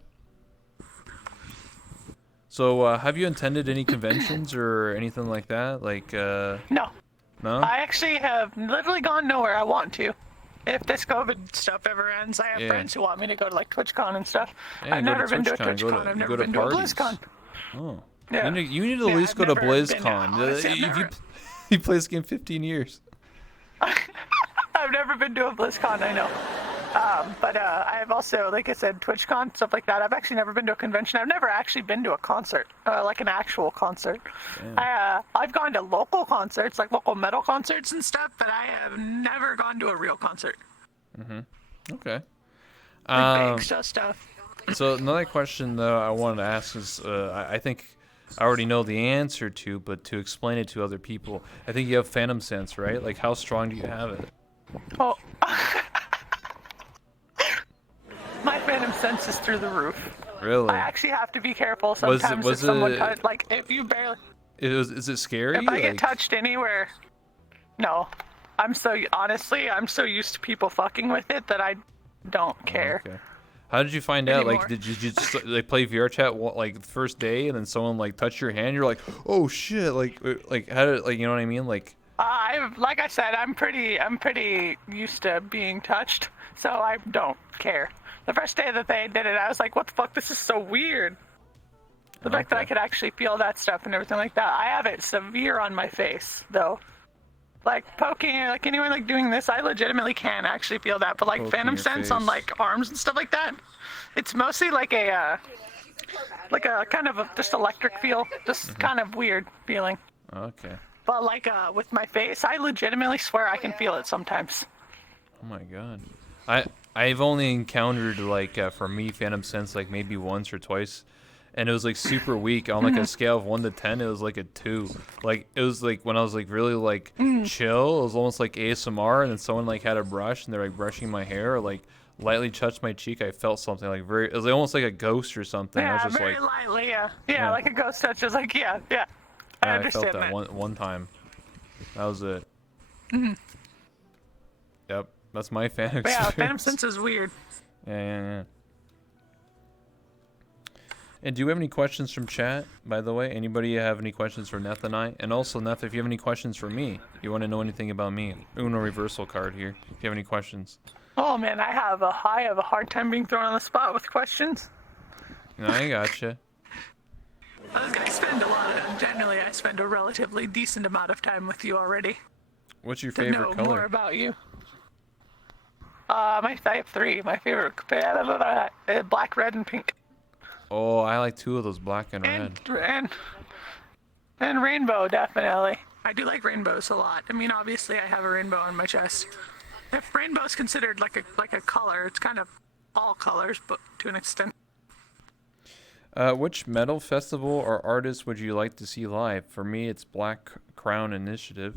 So, have you attended any conventions or anything like that? Like, No. No? I actually have literally gone nowhere. I want to. If this COVID stuff ever ends, I have friends who want me to go to like TwitchCon and stuff. Yeah, I've never been to a TwitchCon. I've never been to a BlizzCon. Oh. Yeah. You need to at least go to BlizzCon. You play this game 15 years. I've never been to a BlizzCon, I know. But I've also, like I said, TwitchCon, stuff like that. I've actually never been to a convention. I've never actually been to a concert, like an actual concert. I've gone to local concerts, like local metal concerts and stuff, but I have never gone to a real concert. Okay. Like big stuff. So another question that I wanted to ask is, I think I already know the answer to, but to explain it to other people, I think you have phantom sense, right? Like, how strong do you have it? Oh. phantom sense is through the roof. Really? I actually have to be careful sometimes was if someone it- like if you barely Is it scary? if I get Like- touched anywhere. No. I'm so used to people fucking with it that I don't care. Okay. How did you find out? Anymore. Like, did you just like play VR chat like the first day, and then someone like touched your hand? You're like, oh shit! Like how did like you know what I mean? Like, Like I said, I'm pretty used to being touched, so I don't care. The first day that they did it, I was like, what the fuck? This is so weird. The fact that I Okay. could actually feel that stuff and everything like that. I have it severe on my face, though. Like poking, like anyone like doing this, I legitimately can actually feel that. But like Poking phantom your sense on face. like arms and stuff like that, it's mostly like a kind of just electric feel, just kind of weird feeling. okay. But like with my face, I legitimately swear I can feel it sometimes. Oh my god. I've only encountered like for me phantom sense like maybe once or twice, and it was like super weak on like a scale of 1 to 10. It was like a 2. Like it was like when I was like really like chill. It was almost like ASMR, and then someone like had a brush and they're like brushing my hair or like lightly touched my cheek. I felt something like very. It was like, almost like a ghost or something. I was Yeah, just very like, lightly, yeah. Yeah. Like a ghost touch is like, yeah. I I understand felt that that. one time. That was it. Yep, that's my fan But experience. yeah, phantom sense is weird. Yeah. And do you have any questions from chat, by the way? Anybody have any questions for Neth and I? And also, Neth, if you have any questions for me, you want to know anything about me, Uno reversal card here. If you have any questions. Oh man, I have a hard time being thrown on the spot with questions. No, I gotcha. I spend a relatively decent amount of time with you already. What's your To favorite know more color? about you. I have 3. My favorite, black, red, and pink. Oh, I like 2 of those, black and red. And rainbow, definitely. I do like rainbows a lot. I mean, obviously, I have a rainbow on my chest. If rainbow is considered like a color, it's kind of all colors, but to an extent. Which metal festival or artist would you like to see live? For me, it's Black Crown Initiative.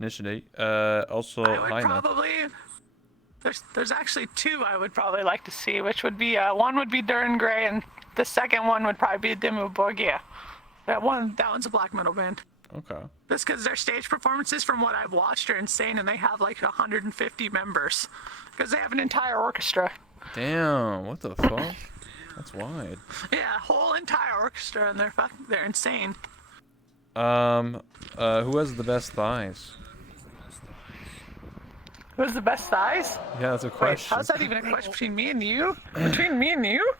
Also, I would hi, Neth. probably. There's actually 2 I would probably like to see, which would be one would be Duran Gray, and the second one would probably be Dimmu Borgir. That one's a black metal band. Okay. Just because their stage performances, from what I've watched, are insane, and they have like 150 members, because they have an entire orchestra. Damn, what the fuck? That's wide. Yeah, whole entire orchestra, and they're insane. Who has the best thighs? Who's the best thighs? Yeah, that's a Wait, question. how's that even a question between me and you? Between me and you?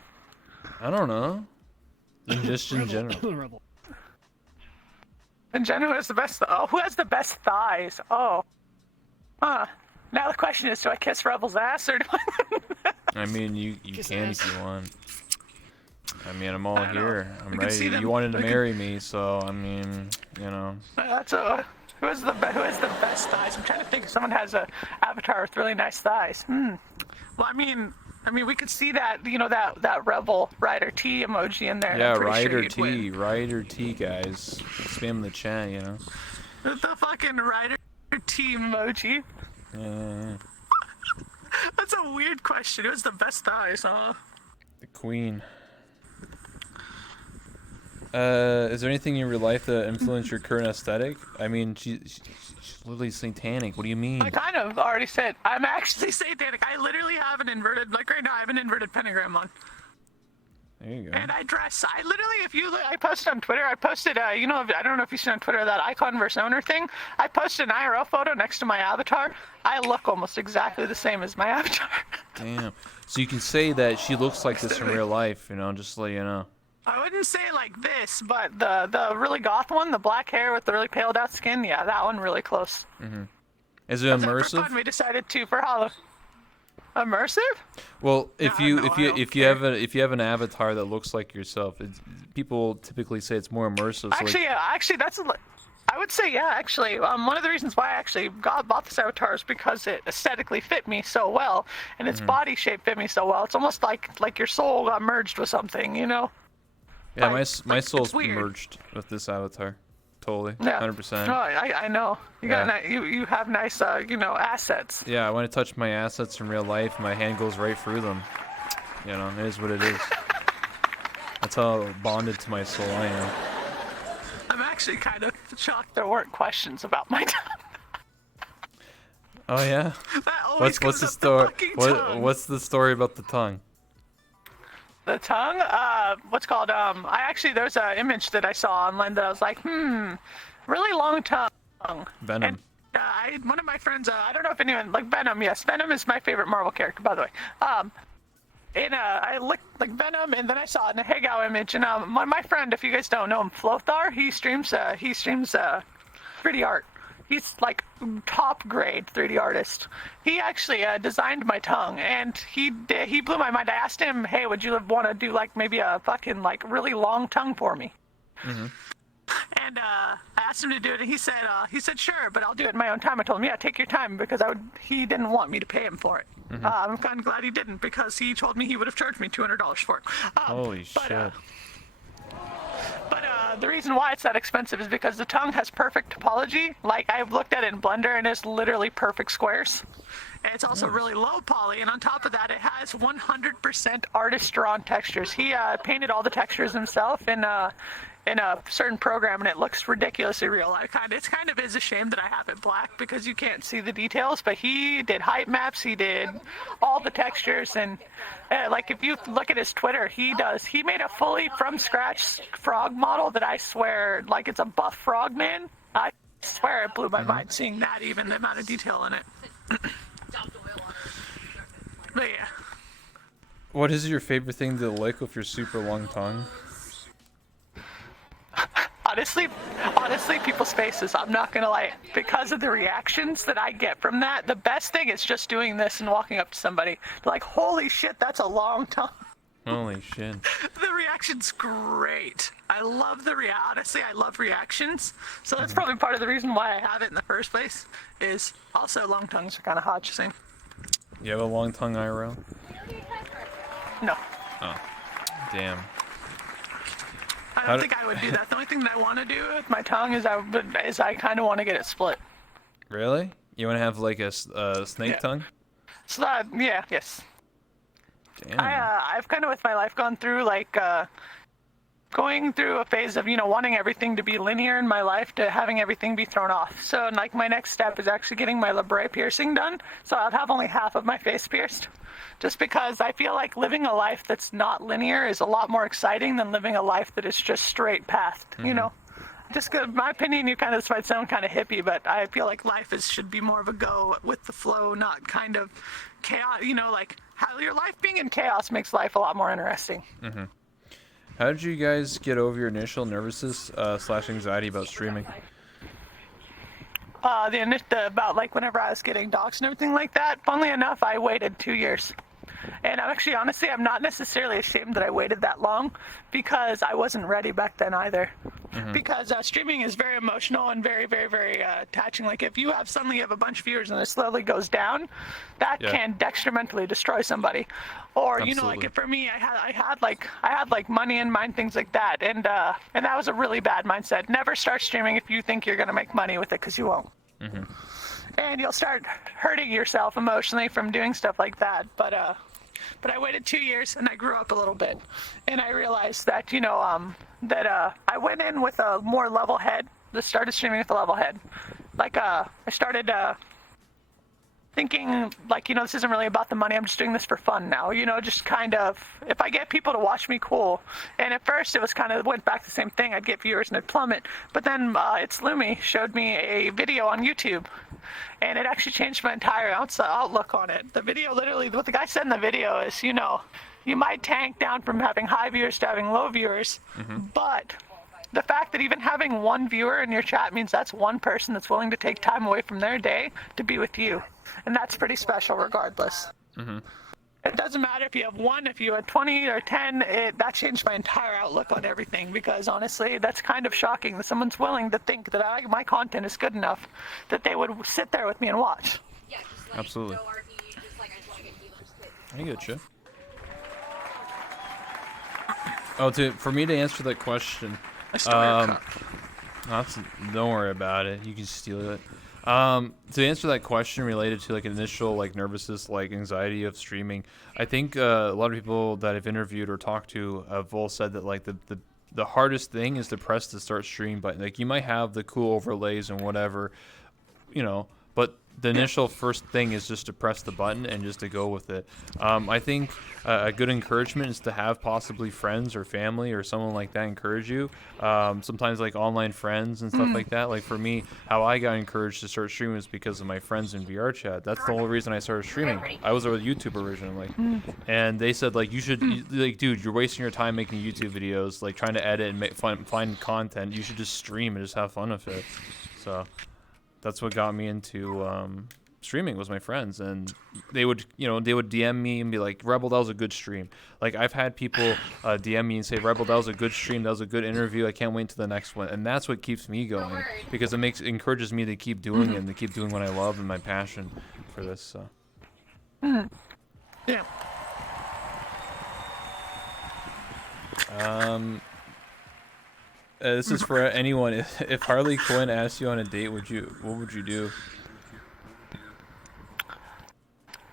I don't know. Just in general. Rebel. And Jen, who has the best? Who has the best thighs? Oh, huh. Now the question is, do I kiss Rebel's ass or do I? I mean, you can if you want. I mean, I'm all I don't know. here. I'm We can see ready. them- You wanted to we can- marry me, so I mean, you know. That's who has the best thighs? I'm trying to think if someone has a avatar with really nice thighs. Well, I mean, we could see that, that Rebel Rider T emoji in there. and Yeah, I'm pretty sure Rider you'd T, win. Rider T, guys. Spam the chat, you know. The fucking Rider T emoji. Yeah. That's a weird question. Who has the best thighs, huh? The Queen. Is there anything in your life that influenced your current aesthetic? I mean, she's literally satanic. What do you mean? I kind of already said I'm actually satanic. I literally have an inverted, like right now, I have an inverted pentagram on. There you go. And I literally, I posted on Twitter, I don't know if you've seen on Twitter that icon versus owner thing. I posted an IRL photo next to my avatar. I look almost exactly the same as my avatar. Damn. So you can say that she looks like this in real life, you know, just to let you know. I wouldn't say like this, but the really goth one, the black hair with the really paled out skin, yeah, that one really close. Is it That's the first immersive? one we decided to for Halloween. Immersive? Well, if No, you no, if I you don't if you care. have an avatar that looks like yourself, people typically say it's more immersive. So Actually, I would say, yeah, actually. One of the reasons why I actually bought this avatar is because it aesthetically fit me so well, and its body shape fit me so well. It's almost like your soul got merged with something, you know? yeah, like, my it's soul's weird. merged with this avatar, totally, Yeah. 100%. No, I know. You have nice, assets. Yeah, I want to touch my assets in real life. My hand goes right through them. You know, it is what it is. That's how bonded to my soul I am. I'm actually kind of shocked there weren't questions about my tongue. Oh yeah. That always What's comes the up story? fucking tongue. What's the story about the tongue? The tongue? What's called? There's an image that I saw online that I was like, really long tongue. Venom. And, one of my friends, I don't know if anyone, like Venom, yes, Venom is my favorite Marvel character, by the way. I looked like Venom, and then I saw it in a Hagao image, and my friend, if you guys don't know him, Flothar, he streams 3D art. He's like top grade 3D artist. He actually designed my tongue, and he blew my mind. I asked him, hey, would you want to do like maybe a fucking like really long tongue for me? Mm-hmm. And I asked him to do it, and he said sure, but I'll do it in my own time. I told him, yeah, take your time, because he didn't want me to pay him for it. Mm-hmm. I'm kind of glad he didn't, because he told me he would have charged me $200 for it. Holy shit. But the reason why it's that expensive is because the tongue has perfect topology. Like, I've looked at it in Blender, and it's literally perfect squares. And it's also really low poly, and on top of that, it has 100% artist-drawn textures. He painted all the textures himself in a certain program, and it looks ridiculously real. It kind of is a shame that I have it black, because you can't see the details, but he did height maps, he did all the textures, and like if you look at his Twitter, he made a fully from scratch frog model that I swear, like, it's a buff frog man. I swear it blew my mind seeing that, even the amount of detail in it. But yeah. What is your favorite thing to lick with your super long tongue? Honestly, people's faces, I'm not gonna lie. Because of the reactions that I get from that, the best thing is just doing this and walking up to somebody. They're like, holy shit, that's a long tongue. Holy shit. The reaction's great. I love honestly, I love reactions. So that's probably part of the reason why I have it in the first place, is also long tongues are kind of hot to sing. You have a long tongue, IRL? No. Oh. Damn. I don't think I would do that. The only thing that I want to do with my tongue is I kind of want to get it split. Really? You want to have like a snake tongue? So that, yes. Damn. I've kind of with my life gone through like going through a phase of wanting everything to be linear in my life to having everything be thrown off. So like my next step is actually getting my labret piercing done. So I'll have only half of my face pierced. Just because I feel like living a life that's not linear is a lot more exciting than living a life that is just straight pathed, Just in my opinion, this might sound kind of hippie, but I feel like life should be more of a go with the flow, not kind of chaos, like how your life being in chaos makes life a lot more interesting. Mm-hmm. How did you guys get over your initial nervousness / anxiety about streaming? About like whenever I was getting doxxed and everything like that, funnily enough, I waited 2 years. And honestly, I'm not necessarily ashamed that I waited that long, because I wasn't ready back then either. Mm-hmm. Because streaming is very emotional and very, very, very attaching. Like if you suddenly have a bunch of viewers and it slowly goes down, that can detrimentally destroy somebody. Or Absolutely. like for me, I had like money in mind, things like that, and that was a really bad mindset. Never start streaming if you think you're gonna make money with it, because you won't. Mm-hmm. And you'll start hurting yourself emotionally from doing stuff like that. But I waited 2 years, and I grew up a little bit, and I realized that I went in with a more level head. Just started streaming with a level head. Like I started thinking like, this isn't really about the money. I'm just doing this for fun now. Just kind of, if I get people to watch me, cool. And at first it was went back to the same thing. I'd get viewers and it'd plummet. But then It's Lumi showed me a video on YouTube, and it actually changed my entire outlook on it. The video, literally, what the guy said in the video is, you might tank down from having high viewers to having low viewers, but the fact that even having one viewer in your chat means that's one person that's willing to take time away from their day to be with you. And that's pretty special regardless. Mm-hmm. It doesn't matter if you have one, if you had 20 or 10, that changed my entire outlook on everything, because honestly, that's kind of shocking that someone's willing to think that my content is good enough that they would sit there with me and watch. Yeah, just like Absolutely. go RP, just like I just want to get healers. I get you. For me to answer that question, I stole your cup. don't worry about it. You can steal it. To answer that question related to like initial like nervousness, like anxiety of streaming, I think a lot of people that I've interviewed or talked to have all said that like the hardest thing is to press the start stream button. Like you might have the cool overlays and whatever, but the initial first thing is just to press the button and just to go with it. I think a good encouragement is to have possibly friends or family or someone like that encourage you. Sometimes like online friends and stuff like that. Like for me, how I got encouraged to start streaming is because of my friends in VR chat. That's the only reason I started streaming. I was a YouTube originally, and they said like you should like, dude, you're wasting your time making YouTube videos, like trying to edit and find content. You should just stream and just have fun with it. So that's what got me into streaming was my friends, and they would DM me and be like, Rebel, that was a good stream. Like I've had people DM me and say, Rebel, that was a good stream, that was a good interview, I can't wait to the next one. And that's what keeps me going, because it encourages me to keep doing it and to keep doing what I love and my passion for this. So Yeah. This is for anyone. If Harley Quinn asked you on a date, what would you do?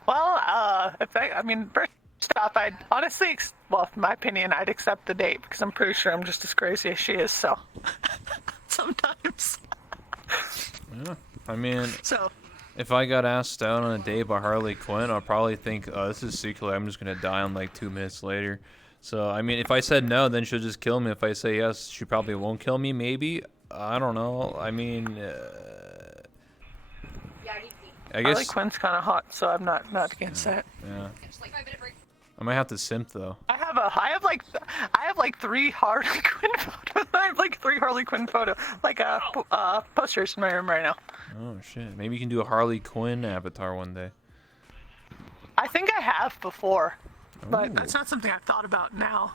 Well, first off, I'd honestly, well, in my opinion, I'd accept the date because I'm pretty sure I'm just as crazy as she is. So sometimes. Yeah, I mean, So. if I got asked out on a date by Harley Quinn, I'll probably think, oh, this is secret. I'm just gonna die in like 2 minutes later. So, I mean, if I said no, then she'll just kill me. If I say yes, she probably won't kill me, maybe. I don't know. I mean, I guess... Harley Quinn's kind of hot, so I'm not against that. Yeah. Just like 5 minute break. I might have to simp, though. I have like 3 Harley Quinn photos. I have like 3 Harley Quinn posters in my room right now. Oh, shit. Maybe you can do a Harley Quinn avatar one day. I think I have before, but Ooh. that's not something I've thought about now.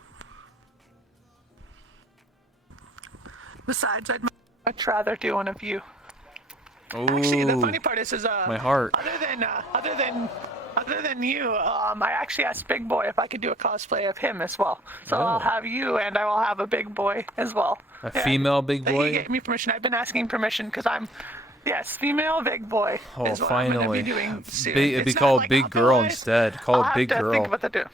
Besides, I'd much rather do one of you. Oh, Actually, the funny part is my heart. Other than you, I actually asked Big Boy if I could do a cosplay of him as well. So Oh. I'll have you, and I will have a Big Boy as well. A female Big He Boy? gave me permission. I've been asking permission because yes, female Big Boy. Oh, is what I'm gonna finally. be doing soon. It'd be It's not called like Big Girl otherwise. instead. Call I'll it have Big to Girl. think about that too.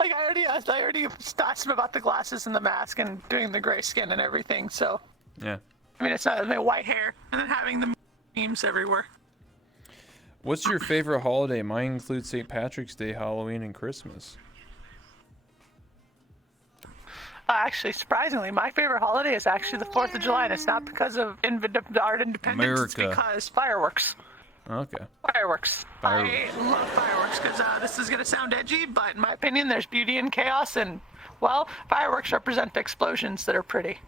Like I already asked him about the glasses and the mask and doing the gray skin and everything. So Yeah. I mean, it's not my white hair and then having the memes everywhere. What's your favorite holiday? Mine includes St. Patrick's Day, Halloween, and Christmas. Actually, surprisingly, my favorite holiday is actually the 4th of July, and it's not because of our independence. It's America. because fireworks. Okay. Fireworks. Fireworks. I love fireworks because this is going to sound edgy, but in my opinion, there's beauty in chaos, and, well, fireworks represent explosions that are pretty.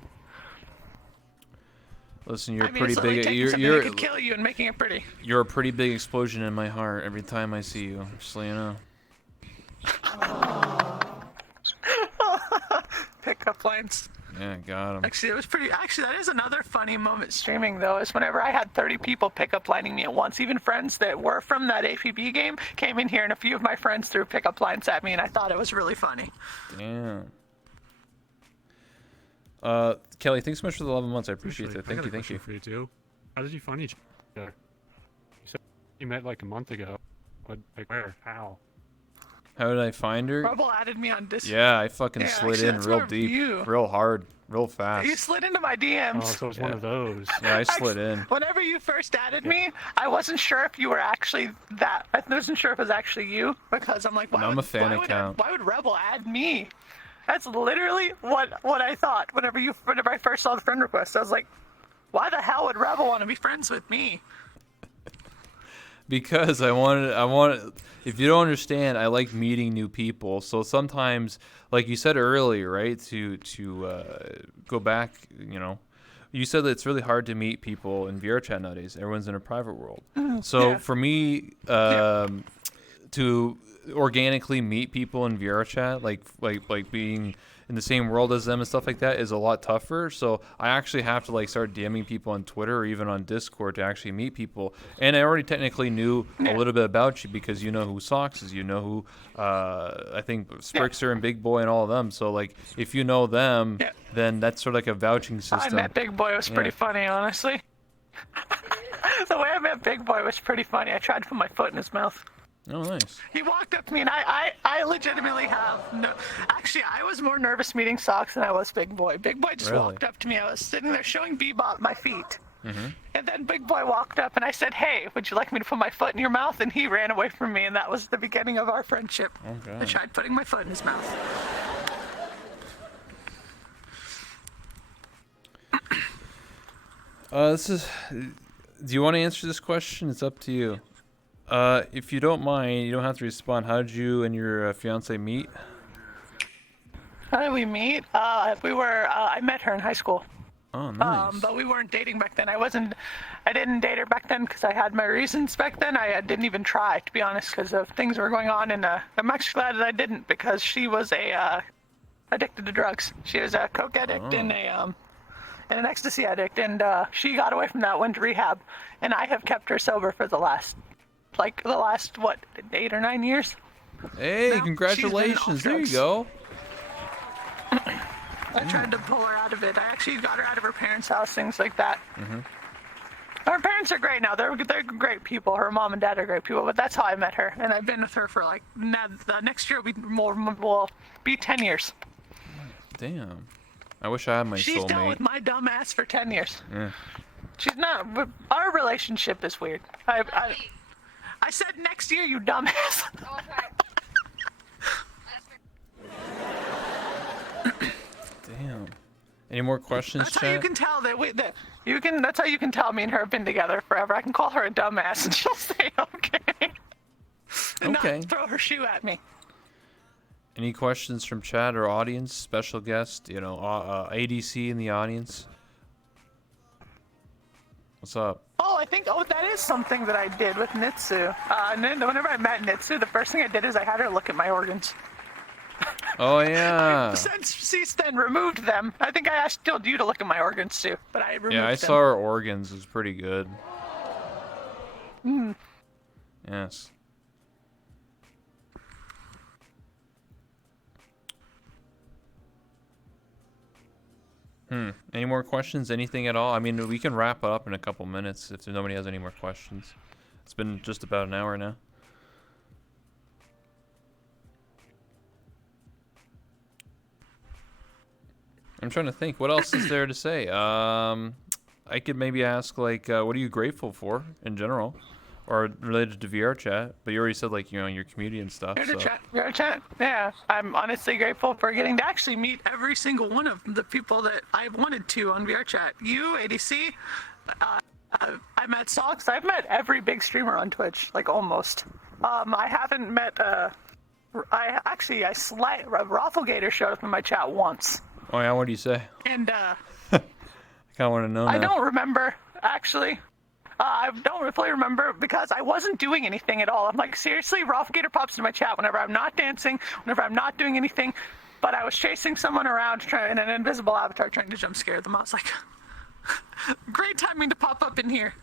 Listen, you're I mean, pretty it's literally big. taking something that could kill you and making it pretty. You're a pretty big explosion in my heart every time I see you. Just so you know. Pickup lines. Yeah, got him. Actually, that is another funny moment streaming, though, is whenever I had 30 people pickup lining me at once. Even friends that were from that APB game came in here, and a few of my friends threw pickup lines at me, and I thought it was really funny. Damn. Kelly, thanks so much for the 11 months. I appreciate Actually, it. Thank I got you, a thank question you. for you too. How did you find each other? You said you met like a month ago. But like where? How? How did I find her? Rebel added me on Discord. Yeah, I fucking Yeah, slid actually, in that's real more of deep, you. real hard, real You fast. slid into my DMs. Oh, so it's one of those. Yeah, I slid in. Whenever you first added me, I wasn't sure if you were actually that. I wasn't sure if it was actually you because I'm like, I'm a fan account. Why would Rebel add me? That's literally what I thought. Whenever I first saw the friend request, I was like, why the hell would Rebel want to be friends with me? Because I wanted. If you don't understand, I like meeting new people. So sometimes, like you said earlier, right? To go back, you said that it's really hard to meet people in VR chat nowadays. Everyone's in a private world. So Yeah. for me, to organically meet people in VR chat, like being in the same world as them and stuff like that, is a lot tougher. So I actually have to like start DMing people on Twitter or even on Discord to actually meet people. And I already technically knew a little bit about you because you know who Socks is, you know who I think Sprixer and Big Boy and all of them. So like if you know them, then that's sort of like a vouching system. I met Big Boy. It was pretty funny, honestly. The way I met Big Boy was pretty funny. I tried to put my foot in his mouth. Oh, nice. He walked up to me, and I legitimately have no... Actually, I was more nervous meeting Socks than I was Big Boy. Big Boy just walked up to me. I was sitting there showing Bebop my feet. And then Big Boy walked up, and I said, hey, would you like me to put my foot in your mouth? And he ran away from me, and that was the beginning of our friendship. Okay. I tried putting my foot in his mouth. Do you want to answer this question? It's up to you. If you don't mind, you don't have to respond. How did you and your fiance meet? How did we meet? I met her in high school. Oh, nice. But we weren't dating back then. I didn't date her back then because I had my reasons back then. I didn't even try, to be honest, because of things that were going on. And I'm actually glad that I didn't, because she was addicted to drugs. She was a coke addict and an ecstasy addict, and she got away from that, went to rehab, and I have kept her sober for the last what, 8 or 9 years. Hey, now, congratulations! There you go. I tried to pull her out of it. I actually got her out of her parents' house, things like that. Her parents are great now. They're great people. Her mom and dad are great people, but that's how I met her, and I've been with her for like next year will be 10 years. Damn. I wish I had my She's soulmate. dealt with my dumb ass for 10 years. Yeah. She's not. Our relationship is weird. I said next year, you dumbass. Oh, okay. Damn. Any more questions, That's how you chat? can tell that's how you can tell me and her have been together forever. I can call her a dumbass and she'll say okay. And Okay. not throw her shoe at me. Any questions from chat or audience? Special guest, ADC in the audience. What's up? That is something that I did with Nitsu. And then whenever I met Nitsu, the first thing I did is I had her look at my organs. Oh yeah. Since she's then removed them, I think I asked you to look at my organs too, but I removed them. Yeah, I saw her organs. It was pretty good. Yes. Any more questions? Anything at all? I mean, we can wrap up in a couple minutes if nobody has any more questions. It's been just about an hour now. I'm trying to think. What else is there to say? I could maybe ask, like, what are you grateful for in general? Or related to VR chat, but you already said, like, your community and stuff. VR chat. Yeah, I'm honestly grateful for getting to actually meet every single one of the people that I wanted to on VR chat. You, ADC, I met Socks. I've met every big streamer on Twitch, like almost. I haven't met. Rafflegator showed up in my chat once. Oh yeah, what do you say? And I kind of want to know. I now. don't remember actually. I don't really remember because I wasn't doing anything at all. I'm like, seriously, Rafflegator pops into my chat whenever I'm not dancing, whenever I'm not doing anything. But I was chasing someone around in an invisible avatar trying to jump scare them. I was like, great timing to pop up in here.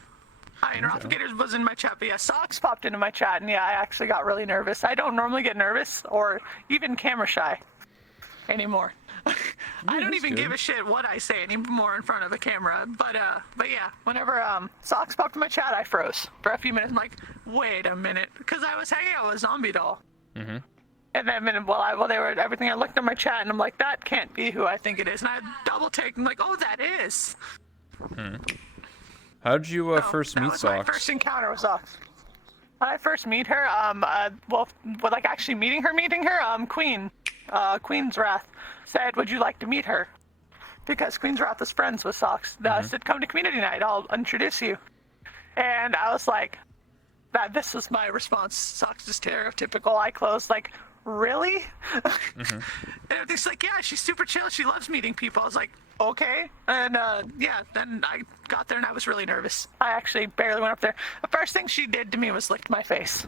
Rafflegator was in my chat, but yeah, Socks popped into my chat, and yeah, I actually got really nervous. I don't normally get nervous or even camera shy anymore. I don't even give a shit what I say anymore in front of a camera. But yeah, whenever Socks popped in my chat, I froze for a few minutes. I'm like, wait a minute, because I was hanging out with Zombie Doll. And then while they were everything, I looked at my chat and I'm like, that can't be who I think it is. And I double take and like, oh, that is. How did you first meet Socks? Socks? My first encounter with Socks. When I first meet her, actually meeting her, Queen's Wrath said, would you like to meet her? Because Queen's Wrath was friends with Socks. Said, come to community night, I'll introduce you. And I was like, this was my response. Socks is stereotypical, eye closed, like, really? And everything's like, yeah, she's super chill, she loves meeting people. I was like, okay. And yeah, then I got there and I was really nervous. I actually barely went up there. The first thing she did to me was licked my face.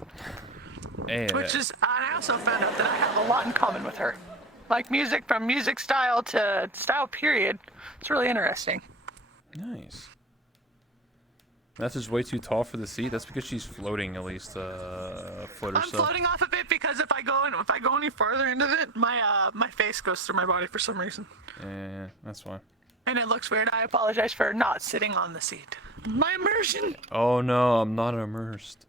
Hey, Which is, and I also found out that I have a lot in common with her. Like music, from music style to style period. It's really interesting. nice. That's just way too tall for the seat. That's because she's floating at least a foot or I'm so. floating off of it because if I go any further into it, my face goes through my body for some reason. Yeah, that's fine. And it looks weird. I apologize for not sitting on the seat. My immersion. Oh no, I'm not immersed.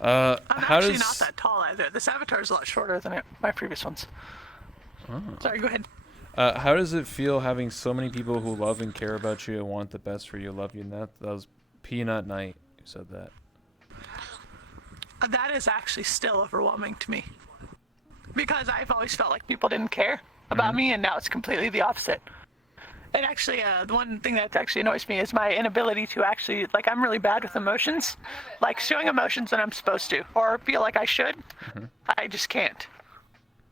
I'm how actually does not that tall either. This avatar is a lot shorter than my previous ones. Oh. Sorry, go ahead. How does it feel having so many people who love and care about you and want the best for you, love you? And that was Peanut Knight who said that. That is actually still overwhelming to me. Because I've always felt like people didn't care about me, and now it's completely the opposite. And actually, the one thing that actually annoys me is my inability to actually, like, I'm really bad with emotions. Like, showing emotions when I'm supposed to, or feel like I should, I just can't.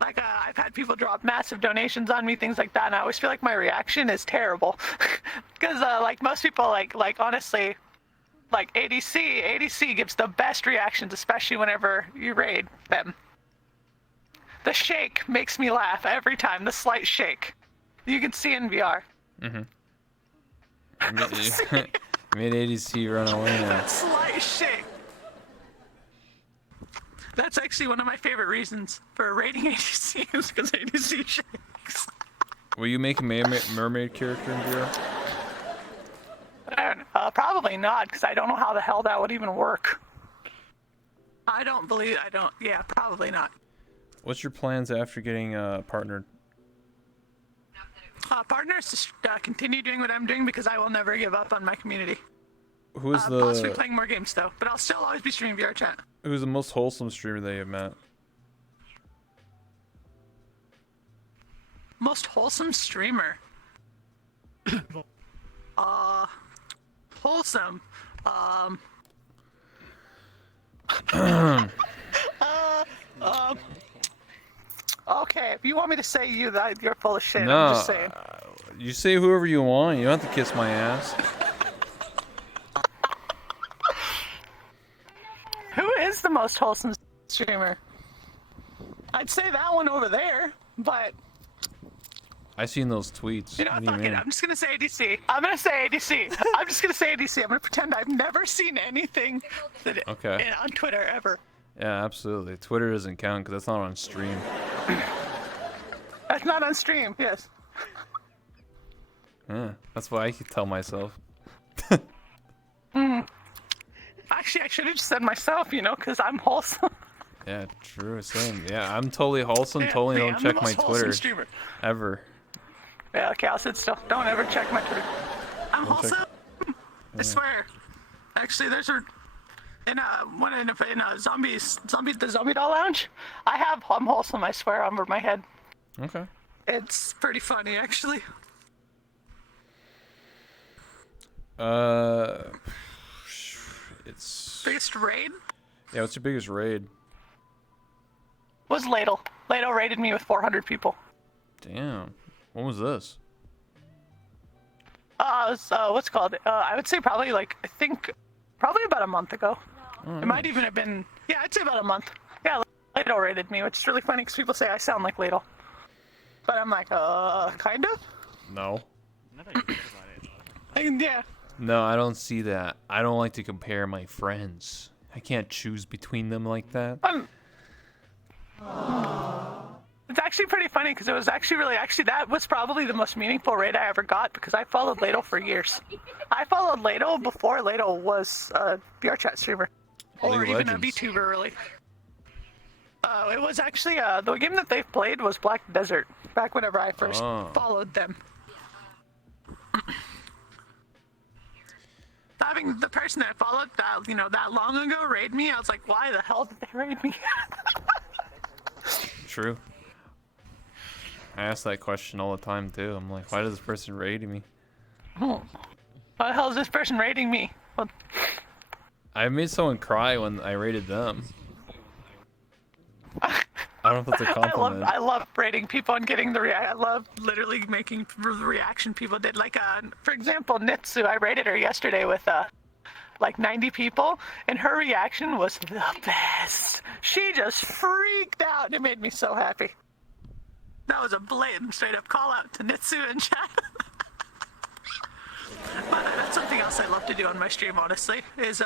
Like, I've had people drop massive donations on me, things like that, and I always feel like my reaction is terrible. Because, like, most people, like honestly, like, ADC gives the best reactions, especially whenever you raid them. The shake makes me laugh every time, the slight shake. You can see in VR. Made ADC run away now. That slight shake. That's actually one of my favorite reasons for raiding ADC is because ADC shakes. Will you make a mermaid character in VR? Probably not, because I don't know how the hell that would even work. Yeah, probably not. What's your plans after getting partnered? Partners to continue doing what I'm doing because I will never give up on my community. Who's Possibly playing more games though, but I'll still always be streaming VR chat. Who's the most wholesome streamer that you've met? Most wholesome streamer. Wholesome. Okay, if you want me to say you, that you're full of shit. No, I'm just saying. You say whoever you want. You don't have to kiss my ass. Who is the most wholesome streamer? I'd say that one over there, but I seen those tweets. you know, What do you fuck it. mean? I'm just gonna say ADC. I'm gonna say ADC. I'm just gonna say ADC. I'm gonna pretend I've never seen anything Okay. on Twitter ever. Yeah, absolutely. Twitter doesn't count because that's not on stream. That's not on stream. Yes. Yeah, that's what I could tell myself. Actually, I should have just said myself, you know, because I'm wholesome. Yeah, true. Same. Yeah, I'm totally wholesome. Yeah, Totally me, don't I'm check the my most wholesome Twitter streamer. ever. Yeah, okay, I'll sit still. Don't ever check my Twitter. I'm Don't check- wholesome. I swear. Actually, there's a in a the zombie doll lounge. I'm wholesome. I swear over my head. Okay. It's pretty funny, actually. It's Biggest raid yeah. What's your biggest raid? was Ladle. Ladle raided me with 400 people. Damn. When was this? It was, what's it called? I would say probably probably about a month ago. Oh, It might even have been, yeah, I'd say about a month. Yeah, Ladle raided me, which is really funny because people say I sound like Ladle. But I'm like, kind of? No. Yeah. No, I don't see that. I don't like to compare my friends. I can't choose between them like that. It's actually pretty funny because it was actually that was probably the most meaningful raid I ever got because I followed Ladle for years. I followed Ladle before Ladle was a VR chat streamer. Or League even Legends. a VTuber, really. It was actually, the game that they've played was Black Desert, back whenever I first followed them. Having the person that I followed that long ago raid me, I was like, why the hell did they raid me? True. I ask that question all the time too. I'm like, why does this person raid me? Why the hell is this person raiding me? Well, I made someone cry when I raided them. I don't know if that's a compliment. I love rating people and getting the I love literally making the reaction people did. Like, for example, Nitsu, I rated her yesterday with like 90 people, and her reaction was the best. She just freaked out, and it made me so happy. That was a blatant straight up call out to Nitsu and chat. But that's something else I love to do on my stream, honestly, is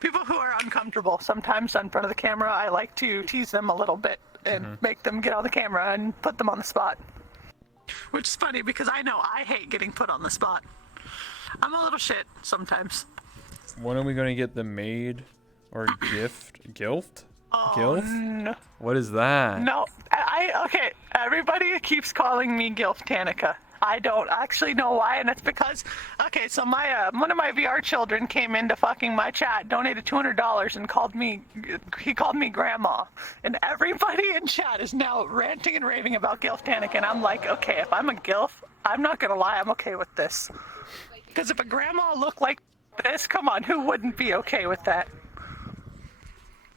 people who are uncomfortable sometimes in front of the camera, I like to tease them a little bit and make them get on the camera and put them on the spot. Which is funny because I know I hate getting put on the spot. I'm a little shit sometimes. When are we going to get the maid or gift? Oh, Gilf? no. What is that? No, okay, everybody keeps calling me Nephtanica. I don't actually know why, and it's because, okay, so my one of my VR children came into fucking my chat, donated $200, and called me grandma, and everybody in chat is now ranting and raving about Nephtanica, and I'm like, okay, if I'm a Gilf, I'm not gonna lie, I'm okay with this, because if a grandma looked like this, come on, who wouldn't be okay with that?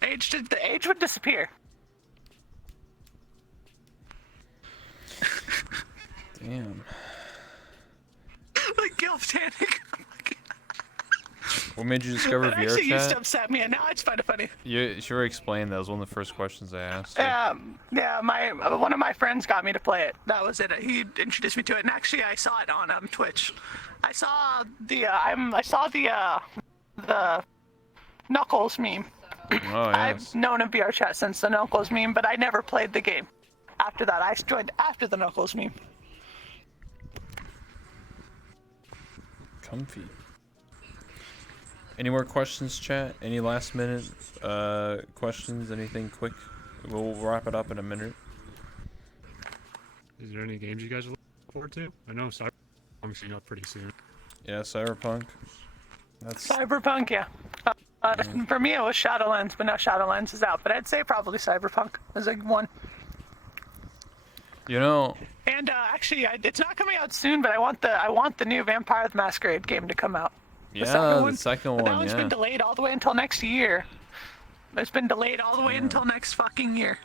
The age would disappear. Damn. Like Nephtanica. What made you discover That VR actually used to chat? upset me, and now it's kind of funny. You sure explained that was one of the first questions I asked. you. Yeah, one of my friends got me to play it. That was it. He introduced me to it, and actually, I saw it on Twitch. I saw the Knuckles meme. Oh, yes. I've known of VR chat since the Knuckles meme, but I never played the game. After that, I joined after the Knuckles meme. Comfy. Any more questions, chat? Any last minute questions? Anything quick? We'll wrap it up in a minute. Is there any games you guys are looking forward to? I know Cyberpunk's coming up pretty soon. Yeah, Cyberpunk. That's Cyberpunk, yeah. For me, it was Shadowlands, but now Shadowlands is out. But I'd say probably Cyberpunk is a one. you know. And actually, it's not coming out soon, but I want the new Vampire the Masquerade game to come out. Yeah, the second That one. one's Yeah. been delayed all the way until next year. It's been delayed all the way until next fucking year.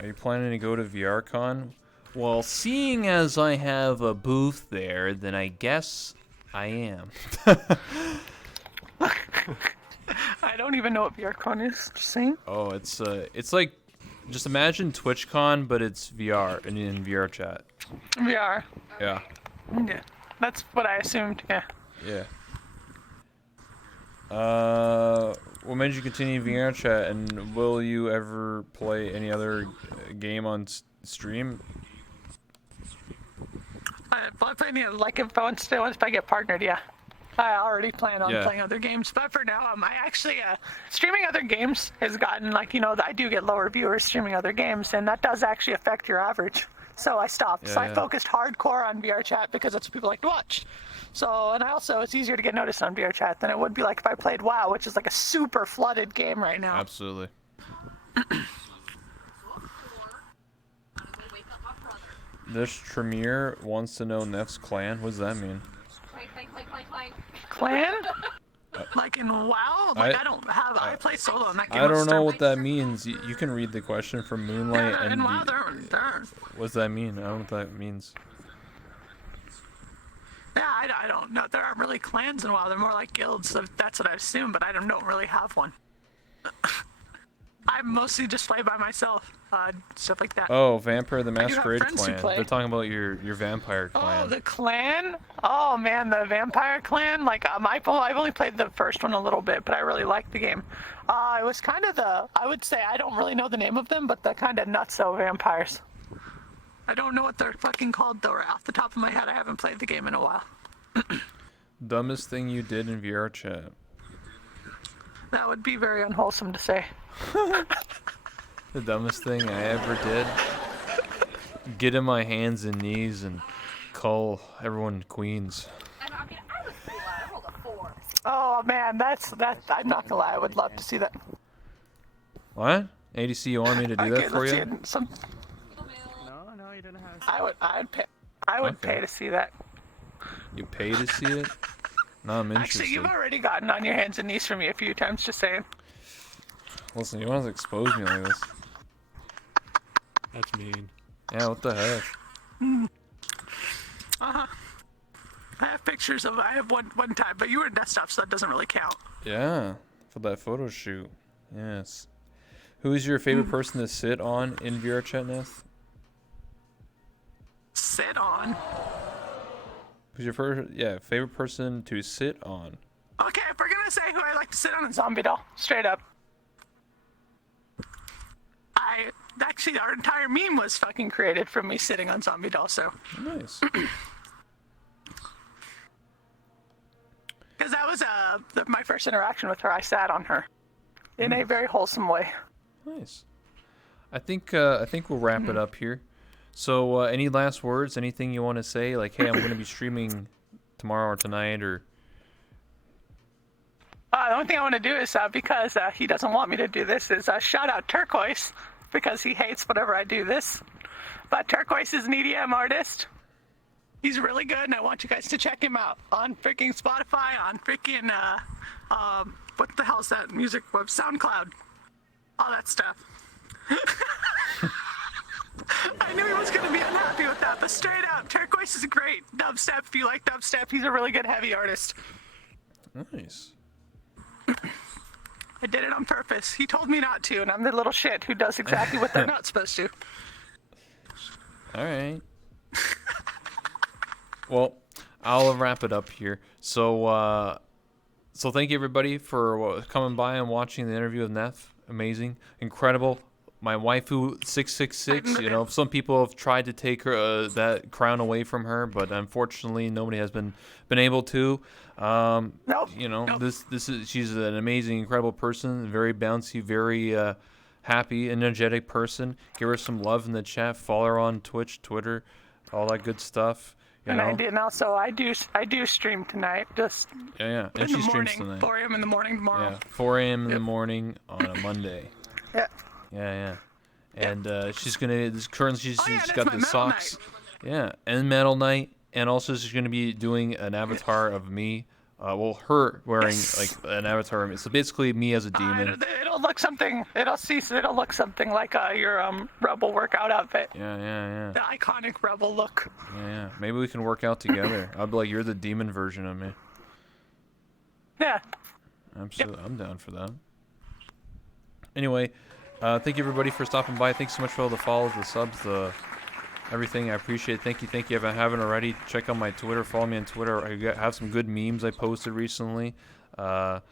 Are you planning to go to VRCon? Well, seeing as I have a booth there, then I guess I am. I don't even know what VRCon is. Just saying. Oh, it's like, just imagine TwitchCon, but it's VR and in VR chat. VR. Yeah. Yeah. That's what I assumed. Yeah. Yeah. What made you continue VR chat, and will you ever play any other game on stream? I play like if I get partnered, yeah. I already plan on playing other games, but for now, I actually streaming other games has gotten like I do get lower viewers streaming other games, and that does actually affect your average. So I stopped. Yeah, so I focused hardcore on VR chat because that's what people like to watch. So, and I also, it's easier to get noticed on VR chat than it would be like if I played WoW, which is like a super flooded game right now. Absolutely. This Tremere wants to know Neff's clan. What does that mean? Clan? Like in WoW? Like I play solo in that game. I don't know what that means. You can read the question from Moonlight and in WoW, they're what does that mean? I don't know what that means. yeah, I don't know. There aren't really clans in WoW. They're more like guilds. So that's what I assume, but I don't really have one. I mostly just play by myself, stuff like that. Oh, Vampire the do have Masquerade friends who clan. play. They're talking about your vampire clan. Oh, the clan? Oh man, the vampire clan. Like I've only played the first one a little bit, but I really liked the game. It was kind of I would say I don't really know the name of them, but the kind of nutso vampires. I don't know what they're fucking called though. Right off the top of my head, I haven't played the game in a while. Dumbest thing you did in VR chat. That would be very unwholesome to say. The dumbest thing I ever did. Get in my hands and knees and call everyone queens. I was pretty loud. I rolled a 4. Oh man, that's I'm not gonna lie. I would love to see that. What? ADC, you want me to do that for let's see you? it. No, you didn't have. I would Okay. pay to see that. You pay to see it? No, I'm interested. Actually, you've already gotten on your hands and knees for me a few times. Just saying. Listen, you want to expose me like this? That's mean. Yeah, what the heck? I have have pictures of. I have one time, but you were in desktop, so that doesn't really count. Yeah, for that photo shoot. Yes. Who's your favorite person to sit on in VR chat, Neth? Sit on. Who's your favorite person to sit on? Okay, if we're gonna say who I like to sit on, Zombie Doll, straight up. Actually, our entire meme was fucking created from me sitting on Zombie Doll, so. Nice. Because that was my first interaction with her. I sat on her in a very wholesome way. Nice. I think we'll wrap it up here. So, any last words? Anything you want to say? Like, hey, I'm going to be streaming tomorrow or tonight, or. The only thing I want to do is, because he doesn't want me to do this, is shout out Turquoise, because he hates whenever I do this. But Turquoise is an EDM artist. He's really good, and I want you guys to check him out on freaking Spotify, on freaking, what the hell's that music web? SoundCloud. All that stuff. I knew he was going to be unhappy with that, but straight up, Turquoise is a great dubstep. If you like dubstep, he's a really good heavy artist. Nice. I did it on purpose. He told me not to, and I'm the little shit who does exactly what they're not supposed to. All right. Well, I'll wrap it up here. So thank you everybody for coming by and watching the interview with Neff. Amazing, incredible. My waifu 666. You know, some people have tried to take her that crown away from her, but unfortunately, nobody has been able to. Nope. You know, Nope. this is she's an amazing, incredible person, very bouncy, very happy, energetic person. Give her some love in the chat. Follow her on Twitch, Twitter, all that good stuff. You know? I did, and also I do stream tonight. Just Yeah. And in she the streams morning, tonight. 4 a.m. in the morning tomorrow. Yeah, 4 a.m. in the morning on a Monday. Yeah. Yeah. And she's gonna. Currently, she's that's got my the metal socks. Yeah, and Metal Night, and also she's gonna be doing an avatar of me. Her wearing like an avatar of me. So basically, me as a demon. It'll look something. It'll look something like your rebel workout outfit. Yeah. The iconic rebel look. Yeah. Maybe we can work out together. I'll be like, you're the demon version of me. Yeah. I'm down for that. Anyway, thank you everybody for stopping by. Thanks so much for all the follows, the subs, the everything. I appreciate it. Thank you. If I haven't already, check out my Twitter. Follow me on Twitter. I have some good memes I posted recently. Follow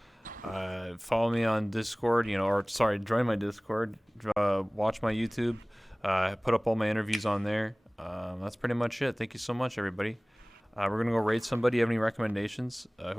me on Discord. Join my Discord. Watch my YouTube. Put up all my interviews on there. That's pretty much it. Thank you so much, everybody. We're gonna go raid somebody. Have any recommendations? Who